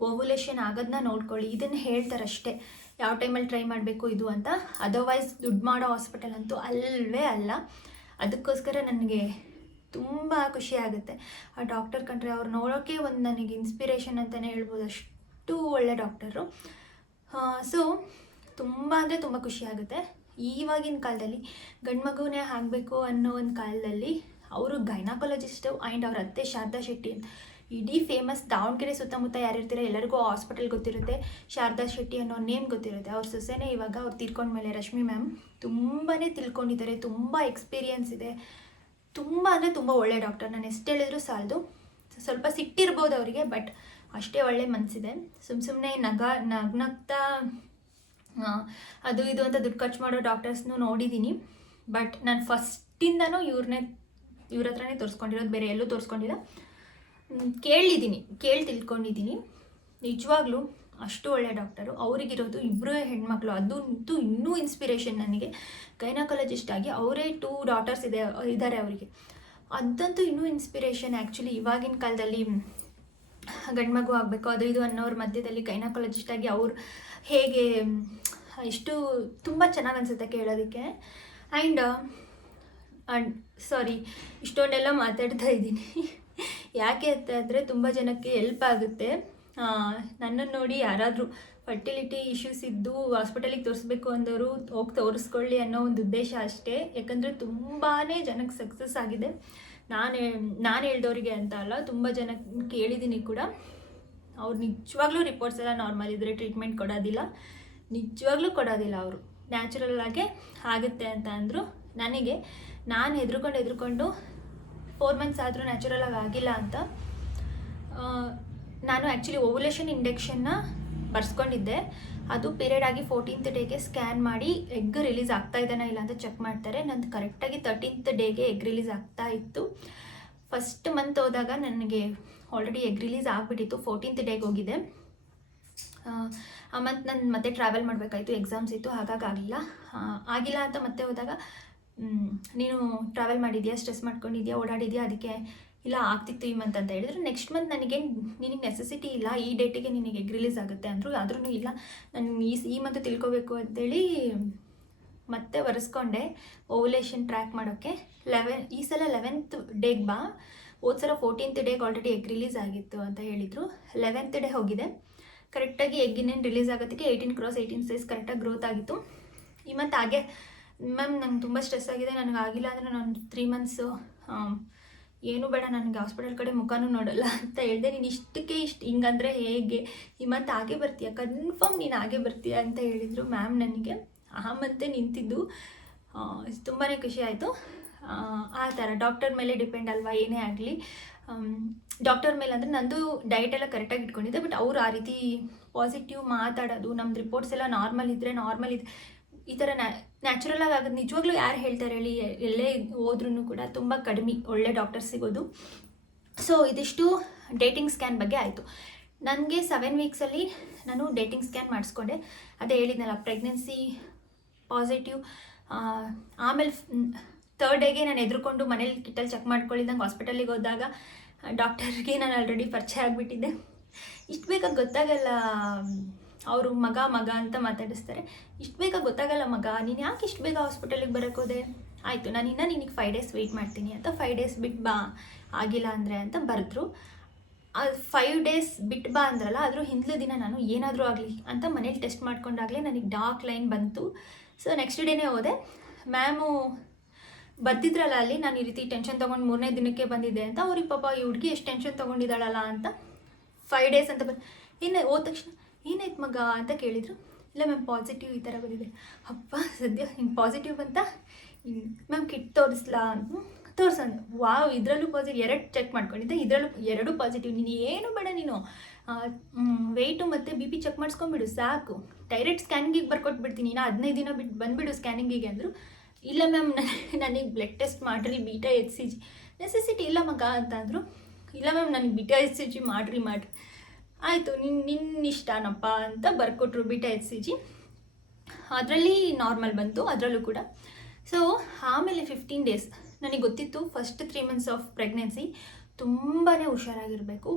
ಓವುಲೇಷನ್ ಆಗೋದನ್ನ ನೋಡ್ಕೊಳ್ಳಿ. ಇದನ್ನು ಹೇಳ್ತಾರೆ ಅಷ್ಟೇ. ಯಾವ ಟೈಮಲ್ಲಿ ಟ್ರೈ ಮಾಡಬೇಕು ಇದು ಅಂತ. ಅದರ್ವೈಸ್ ದುಡ್ಡು ಮಾಡೋ ಹಾಸ್ಪಿಟಲ್ ಅಂತೂ ಅಲ್ಲವೇ ಅಲ್ಲ. ಅದಕ್ಕೋಸ್ಕರ ನನಗೆ ತುಂಬ ಖುಷಿ ಆಗುತ್ತೆ. ಆ ಡಾಕ್ಟರ್ ಕಂಡ್ರೆ ಅವ್ರು ನೋಡೋಕ್ಕೆ ಒಂದು ನನಗೆ ಇನ್ಸ್ಪಿರೇಷನ್ ಅಂತಲೇ ಹೇಳ್ಬೋದು. ಅಷ್ಟು ಒಳ್ಳೆ ಡಾಕ್ಟರು ಸೊ ತುಂಬ ಅಂದರೆ ತುಂಬ ಖುಷಿ ಆಗುತ್ತೆ. ಈವಾಗಿನ ಕಾಲದಲ್ಲಿ ಗಂಡು ಮಗುನೇ ಆಗಬೇಕು ಅನ್ನೋ ಒಂದು ಕಾಲದಲ್ಲಿ ಅವರು ಗೈನಾಕಾಲಜಿಸ್ಟು ಆ್ಯಂಡ್ ಅವ್ರ ಅತ್ತೆ ಶಾರದಾ ಶೆಟ್ಟಿ ಇಡೀ ಫೇಮಸ್ ದಾವಣಗೆರೆ ಸುತ್ತಮುತ್ತ ಯಾರಿರ್ತೀರ ಎಲ್ಲರಿಗೂ ಹಾಸ್ಪಿಟಲ್ ಗೊತ್ತಿರುತ್ತೆ. ಶಾರದಾ ಶೆಟ್ಟಿ ಅನ್ನೋ ನೇಮ್ ಗೊತ್ತಿರುತ್ತೆ. ಅವ್ರ ಸೊಸೆನೇ ಇವಾಗ ಅವ್ರು ತೀರ್ಕೊಂಡ್ಮೇಲೆ ರಶ್ಮಿ ಮ್ಯಾಮ್ ತುಂಬಾ ತಿಳ್ಕೊಂಡಿದ್ದಾರೆ. ತುಂಬ ಎಕ್ಸ್ಪೀರಿಯನ್ಸ್ ಇದೆ. ತುಂಬ ಅಂದರೆ ತುಂಬ ಒಳ್ಳೆ ಡಾಕ್ಟರ್ ನಾನು ಎಷ್ಟು ಹೇಳಿದ್ರು ಸಾಲದು. ಸ್ವಲ್ಪ ಸಿಟ್ಟಿರ್ಬೋದು ಅವರಿಗೆ ಬಟ್ ಅಷ್ಟೇ ಒಳ್ಳೆ ಮನಸ್ಸಿದೆ ಸುಮ್ಮ ಸುಮ್ಮನೆ ನಗ ನಗ್ನಗ್ತಾ ಅದು ಇದು ಅಂತ ದುಡ್ಡು ಖರ್ಚು ಮಾಡೋ ಡಾಕ್ಟರ್ಸ್ನೂ ನೋಡಿದ್ದೀನಿ ಬಟ್ ನಾನು ಫಸ್ಟಿಂದನೂ ಇವ್ರನ್ನೇ ಇವ್ರ ಹತ್ರನೇ ತೋರಿಸ್ಕೊಂಡಿರೋದು, ಬೇರೆ ಎಲ್ಲೂ ತೋರಿಸ್ಕೊಂಡಿಲ್ಲ. ಕೇಳಿದ್ದೀನಿ ಕೇಳಿ ತಿಳ್ಕೊಂಡಿದ್ದೀನಿ ನಿಜವಾಗ್ಲೂ ಅಷ್ಟು ಒಳ್ಳೆಯ ಡಾಕ್ಟರು ಅವರಿಗಿರೋದು ಇಬ್ಬರು ಹೆಣ್ಮಕ್ಳು. ಅದಂತೂ ಇನ್ನೂ ಇನ್ಸ್ಪಿರೇಷನ್ ನನಗೆ. ಗೈನಕಾಲಜಿಸ್ಟ್ ಆಗಿ ಅವರೇ ಟೂ ಡಾಟರ್ಸ್ ಇದೆ ಇದ್ದಾರೆ ಅವರಿಗೆ. ಅದಂತೂ ಇನ್ನೂ ಇನ್ಸ್ಪಿರೇಷನ್ ಆ್ಯಕ್ಚುಲಿ ಇವಾಗಿನ ಕಾಲದಲ್ಲಿ ಗಂಡ್ಮಗು ಆಗಬೇಕು, ಅದು ಇದು ಅನ್ನೋರ ಮಧ್ಯದಲ್ಲಿ ಗೈನಕಾಲಜಿಸ್ಟ್ ಆಗಿ ಅವ್ರು ಹೇಗೆ, ಇಷ್ಟು ತುಂಬ ಚೆನ್ನಾಗಿ ಅನಿಸುತ್ತೆ ಕೇಳೋದಕ್ಕೆ. ಆ್ಯಂಡ್ ಅಂಡ್ ಸಾರಿ ಇಷ್ಟೊಂದೆಲ್ಲ ಮಾತಾಡ್ತಾ ಇದ್ದೀನಿ. ಯಾಕೆ ಅಂತಂದರೆ ತುಂಬ ಜನಕ್ಕೆ ಎಲ್ಪ್ ಆಗುತ್ತೆ. ನನ್ನನ್ನು ನೋಡಿ ಯಾರಾದರೂ ಫರ್ಟಿಲಿಟಿ ಇಶ್ಯೂಸ್ ಇದ್ದು ಹಾಸ್ಪಿಟಲಿಗೆ ತೋರಿಸ್ಬೇಕು ಅಂದವರು ಹೋಗಿ ತೋರಿಸ್ಕೊಳ್ಳಿ ಅನ್ನೋ ಒಂದು ಉದ್ದೇಶ ಅಷ್ಟೇ. ಯಾಕಂದರೆ ತುಂಬಾ ಜನಕ್ಕೆ ಸಕ್ಸಸ್ ಆಗಿದೆ. ನಾನು ನಾನು ಹೇಳ್ದವರಿಗೆ ಅಂತ ಅಲ್ಲ, ತುಂಬ ಜನ ಕೇಳಿದ್ದೀನಿ ಕೂಡ. ಅವ್ರು ನಿಜವಾಗ್ಲೂ ರಿಪೋರ್ಟ್ಸ್ ಎಲ್ಲ ನಾರ್ಮಲ್ ಇದ್ದರೆ ಟ್ರೀಟ್ಮೆಂಟ್ ಕೊಡೋದಿಲ್ಲ. ನಿಜವಾಗ್ಲೂ ಕೊಡೋದಿಲ್ಲ ಅವರು. ನ್ಯಾಚುರಲ್ ಆಗೇ ಆಗುತ್ತೆ ಅಂತ ಅಂದರು ನನಗೆ. ನಾನು ಹೆದ್ರುಕೊಂಡು ಹೆದ್ರುಕೊಂಡು ಫೋರ್ ಮಂತ್ಸ್ ಆದರೂ ನ್ಯಾಚುರಲ್ ಆಗಿ ಆಗಿಲ್ಲ ಅಂತ ನಾನು ಆ್ಯಕ್ಚುಲಿ ಓವುಲೇಷನ್ ಇಂಡೆಕ್ಷನ್ನ ಬರ್ಸ್ಕೊಂಡಿದ್ದೆ. ಅದು ಪೀರಿಯಡ್ ಆಗಿ ಫೋರ್ಟೀನ್ತ್ ಡೇಗೆ ಸ್ಕ್ಯಾನ್ ಮಾಡಿ ಎಗ್ ರಿಲೀಸ್ ಆಗ್ತಾ ಇದ್ದಾನ ಇಲ್ಲ ಅಂತ ಚೆಕ್ ಮಾಡ್ತಾರೆ. ನಂದು ಕರೆಕ್ಟಾಗಿ ತರ್ಟೀನ್ತ್ ಡೇಗೆ ಎಗ್ ರಿಲೀಸ್ ಆಗ್ತಾ ಇತ್ತು. ಫಸ್ಟ್ ಮಂತ್ ಹೋದಾಗ ನನಗೆ ಆಲ್ರೆಡಿ ಎಗ್ ರಿಲೀಸ್ ಆಗಿಬಿಟ್ಟಿತ್ತು. ಫೋರ್ಟೀನ್ತ್ ಡೇಗೆ ಹೋಗಿದೆ. ಆ ಮಂತ್ ನಾನು ಮತ್ತೆ ಟ್ರಾವೆಲ್ ಮಾಡಬೇಕಾಯಿತು. ಎಕ್ಸಾಮ್ಸ್ ಇತ್ತು, ಹಾಗಾಗಿ ಆಗಿಲ್ಲ. ಆಗಿಲ್ಲ ಅಂತ ಮತ್ತೆ ಹೋದಾಗ ನೀನು ಟ್ರಾವೆಲ್ ಮಾಡಿದ್ಯಾ? ಸ್ಟ್ರೆಸ್ ಮಾಡ್ಕೊಂಡಿದ್ಯಾ? ಓಡಾಡಿದ್ಯಾ? ಅದಕ್ಕೆ ಇಲ್ಲ, ಆಗ್ತಿತ್ತು ಈ ಮಂತ್ ಅಂತ ಹೇಳಿದ್ರು ನೆಕ್ಸ್ಟ್ ಮಂತ್ ನನಗೆ ನಿನಗೆ ನೆಸೆಸಿಟಿ ಇಲ್ಲ, ಈ ಡೇಟಿಗೆ ನಿನಗೆ ಎಗ್ ರಿಲೀಸ್ ಆಗುತ್ತೆ ಅಂದರು ಆದ್ರೂ ಇಲ್ಲ. ನಾನು ಈ ಈ ಮಂತ್ ತಿಳ್ಕೊಬೇಕು ಅಂತೇಳಿ ಮತ್ತೆ ಒರೆಸ್ಕೊಂಡೆ ಓವುಲೇಷನ್ ಟ್ರ್ಯಾಕ್ ಮಾಡೋಕ್ಕೆ. ಲೆವೆನ್ ಈ ಸಲ ಲೆವೆಂತ್ ಡೇಗೆ ಬಾ. ಹೋದ ಸಲ ಫೋರ್ಟೀನ್ತ್ ಡೇಗೆ ಆಲ್ರೆಡಿ ಎಗ್ ರಿಲೀಸ್ ಆಗಿತ್ತು ಅಂತ ಹೇಳಿದರು. ಲೆವೆಂತ್ ಡೇ ಹೋಗಿದೆ. ಕರೆಕ್ಟಾಗಿ ಎಗ್ ಇನ್ನೇನು ರಿಲೀಸ್ ಆಗೋದಕ್ಕೆ ಏಯ್ಟೀನ್ ಕ್ರಾಸ್ ಏಯ್ಟೀನ್ ಸೈಸ್ ಕರೆಕ್ಟಾಗಿ ಗ್ರೋತ್ ಆಗಿತ್ತು. ಈ ಮಂತ್ ಹಾಗೆ ಮ್ಯಾಮ್ ನಂಗೆ ತುಂಬ ಸ್ಟ್ರೆಸ್ ಆಗಿದೆ, ನನಗೆ ಆಗಿಲ್ಲ ಅಂದರೆ ನಾನು ತ್ರೀ ಮಂತ್ಸು ಏನು ಬೇಡ, ನನಗೆ ಹಾಸ್ಪಿಟಲ್ ಕಡೆ ಮುಖನೂ ನೋಡಲ್ಲ ಅಂತ ಹೇಳಿದೆ. ನೀನು ಇಷ್ಟಕ್ಕೆ ಇಷ್ಟು ಹಿಂಗಂದ್ರೆ ಹೇಗೆ? ಈ ಮಂತ್ ಹಾಗೆ ಬರ್ತೀಯ? ಕನ್ಫರ್ಮ್ ನೀನು ಹಾಗೆ ಬರ್ತೀಯ ಅಂತ ಹೇಳಿದರು ಮ್ಯಾಮ್ ನನಗೆ. ಆ ಮತ್ತೆ ನಿಂತಿದ್ದು. ತುಂಬಾ ಖುಷಿ ಆಯಿತು. ಆ ಥರ ಡಾಕ್ಟರ್ ಮೇಲೆ ಡಿಪೆಂಡ್ ಅಲ್ವಾ? ಏನೇ ಆಗಲಿ. ಡಾಕ್ಟರ್ ಮೇಲೆ ಅಂದರೆ ನಂದು ಡಯಟ್ ಎಲ್ಲ ಕರೆಕ್ಟಾಗಿ ಇಟ್ಕೊಂಡಿದ್ದೆ ಬಟ್ ಅವರು ಆ ರೀತಿ ಪಾಸಿಟಿವ್ ಮಾತಾಡೋದು, ನಮ್ದು ರಿಪೋರ್ಟ್ಸ್ ಎಲ್ಲ ನಾರ್ಮಲ್ ಇದ್ದರೆ ನಾರ್ಮಲ್ ಇದೆ ಈ ಥರ ನ್ಯಾಚುರಲ್ ಆಗಿ ಆಗೋದು ನಿಜವಾಗ್ಲೂ ಯಾರು ಹೇಳ್ತಾರೆ ಹೇಳಿ, ಎಲ್ಲೇ ಹೋದ್ರೂ ಕೂಡ ತುಂಬ ಕಡಿಮೆ, ಒಳ್ಳೆ ಡಾಕ್ಟರ್ ಸಿಗೋದು. ಸೊ ಇದಿಷ್ಟು ಡೇಟಿಂಗ್ ಸ್ಕ್ಯಾನ್ ಬಗ್ಗೆ ಆಯಿತು. ನನಗೆ ಸೆವೆನ್ ವೀಕ್ಸಲ್ಲಿ ನಾನು ಡೇಟಿಂಗ್ ಸ್ಕ್ಯಾನ್ ಮಾಡಿಸ್ಕೊಂಡೆ. ಅದೇ ಹೇಳಿದ್ನಲ್ಲ ಪ್ರೆಗ್ನೆನ್ಸಿ ಪಾಸಿಟಿವ್ ಆಮೇಲೆ ಥರ್ಡ್ ಡೇಗೆ ನಾನು ಎದುರುಕೊಂಡು ಮನೇಲಿ ಕಿಟ್ಟಲ್ಲಿ ಚೆಕ್ ಮಾಡ್ಕೊಳ್ಳಿದ್ದಂಗೆ ಹಾಸ್ಪಿಟಲಿಗೆ ಹೋದಾಗ ಡಾಕ್ಟರ್ಗೆ ನಾನು ಆಲ್ರೆಡಿ ಪರಿಚಯ ಆಗಿಬಿಟ್ಟಿದ್ದೆ. ಇಷ್ಟು ಬೇಗ ಗೊತ್ತಾಗಲ್ಲ ಅವರು ಮಗ ಮಗ ಅಂತ ಮಾತಾಡಿಸ್ತಾರೆ. ಇಷ್ಟು ಬೇಗ ಗೊತ್ತಾಗಲ್ಲ ಮಗ, ನೀನು ಯಾಕೆ ಇಷ್ಟು ಬೇಗ ಹಾಸ್ಪಿಟಲಿಗೆ ಬರೋಕ್ಕೋದೆ ಆಯಿತು, ನಾನು ಇನ್ನೂ ನಿನಗೆ ಫೈವ್ ಡೇಸ್ ವೆಯ್ಟ್ ಮಾಡ್ತೀನಿ ಅಂತ ಫೈವ್ ಡೇಸ್ ಬಿಟ್ಟು ಬಾ, ಆಗಿಲ್ಲ ಅಂದರೆ ಅಂತ ಬರೆದ್ರು. ಅದು ಫೈವ್ ಡೇಸ್ ಬಿಟ್ಟು ಬಾ ಅಂದ್ರಲ್ಲ, ಆದರೂ ಹಿಂದ್ಲು ದಿನ ನಾನು ಏನಾದರೂ ಆಗಲಿ ಅಂತ ಮನೇಲಿ ಟೆಸ್ಟ್ ಮಾಡ್ಕೊಂಡಾಗಲೇ ನನಗೆ ಡಾರ್ಕ್ ಲೈನ್ ಬಂತು. ಸೊ ನೆಕ್ಸ್ಟ್ ಡೇನೇ ಹೋದೆ. ಮ್ಯಾಮು ಬರ್ತಿದ್ರಲ್ಲ ಅಲ್ಲಿ, ನಾನು ಈ ರೀತಿ ಟೆನ್ಷನ್ ತೊಗೊಂಡು ಮೂರನೇ ದಿನಕ್ಕೆ ಬಂದಿದ್ದೆ ಅಂತ. ಅವ್ರಿಗೆ ಪಾಪ ಈ ಹುಡುಗಿ ಎಷ್ಟು ಟೆನ್ಷನ್ ತೊಗೊಂಡಿದ್ದಾಳಲ್ಲ ಅಂತ ಫೈವ್ ಡೇಸ್ ಅಂತ ಬಂದು ಇನ್ನು ಹೋದ ತಕ್ಷಣ ಏನಾಯ್ತು ಮಗ ಅಂತ ಕೇಳಿದರು. ಇಲ್ಲ ಮ್ಯಾಮ್ ಪಾಸಿಟಿವ್ ಈ ಥರ ಬಂದಿದೆ. ಅಪ್ಪ, ಸದ್ಯ ಹಿಂಗೆ ಪಾಸಿಟಿವ್ ಅಂತ? ಮ್ಯಾಮ್ ಕಿಟ್ ತೋರಿಸ್ಲಾ ಅಂತ? ತೋರ್ಸಂದು ವಾವ್ ಇದರಲ್ಲೂ ಪಾಸಿಟಿವ್ ಎರಡು ಚೆಕ್ ಮಾಡ್ಕೊಂಡಿದ್ದೆ. ಇದರಲ್ಲೂ ಎರಡು ಪಾಸಿಟಿವ್ ನೀನು ಏನು ಬೇಡ ನೀನು. ವೆಯ್ಟು ಮತ್ತು ಬಿ ಪಿ ಚೆಕ್ ಮಾಡಿಸ್ಕೊಂಬಿಡು ಸಾಕು. ಡೈರೆಕ್ಟ್ ಸ್ಕ್ಯಾನಿಂಗಿಗೆ ಬರ್ಕೊಟ್ಬಿಡ್ತೀನಿ. ನೀನು ಹದಿನೈದು ದಿನ ಬಿಟ್ಟು ಬಂದುಬಿಡು ಸ್ಕ್ಯಾನಿಂಗಿಗೆ ಅಂದರು. ಇಲ್ಲ ಮ್ಯಾಮ್ ನನಗೆ ಬ್ಲಡ್ ಟೆಸ್ಟ್ ಮಾಡಿರಿ beta H C G necessity ಇಲ್ಲ ಮಗ ಅಂತ ಅಂದರು ಇಲ್ಲ ಮ್ಯಾಮ್ ನನಗೆ ಬೀಟಾ ಎಚ್ ಸಿ ಜಿ ಮಾಡಿರಿ ಮಾಡಿರಿ. ಆಯಿತು ನಿನ್ನ ನಿನ್ನ ಇಷ್ಟನಪ್ಪ ಅಂತ ಬರ್ಕೊಟ್ರು ಬಿಟ್ಟ ಎಚ್ ಸಿ ಜಿ. ಅದರಲ್ಲಿ ನಾರ್ಮಲ್ ಬಂತು, ಅದರಲ್ಲೂ ಕೂಡ. ಸೊ ಆಮೇಲೆ ಫಿಫ್ಟೀನ್ ಡೇಸ್ ನನಗೆ ಗೊತ್ತಿತ್ತು first three months of pregnancy ತುಂಬಾ ಹುಷಾರಾಗಿರಬೇಕು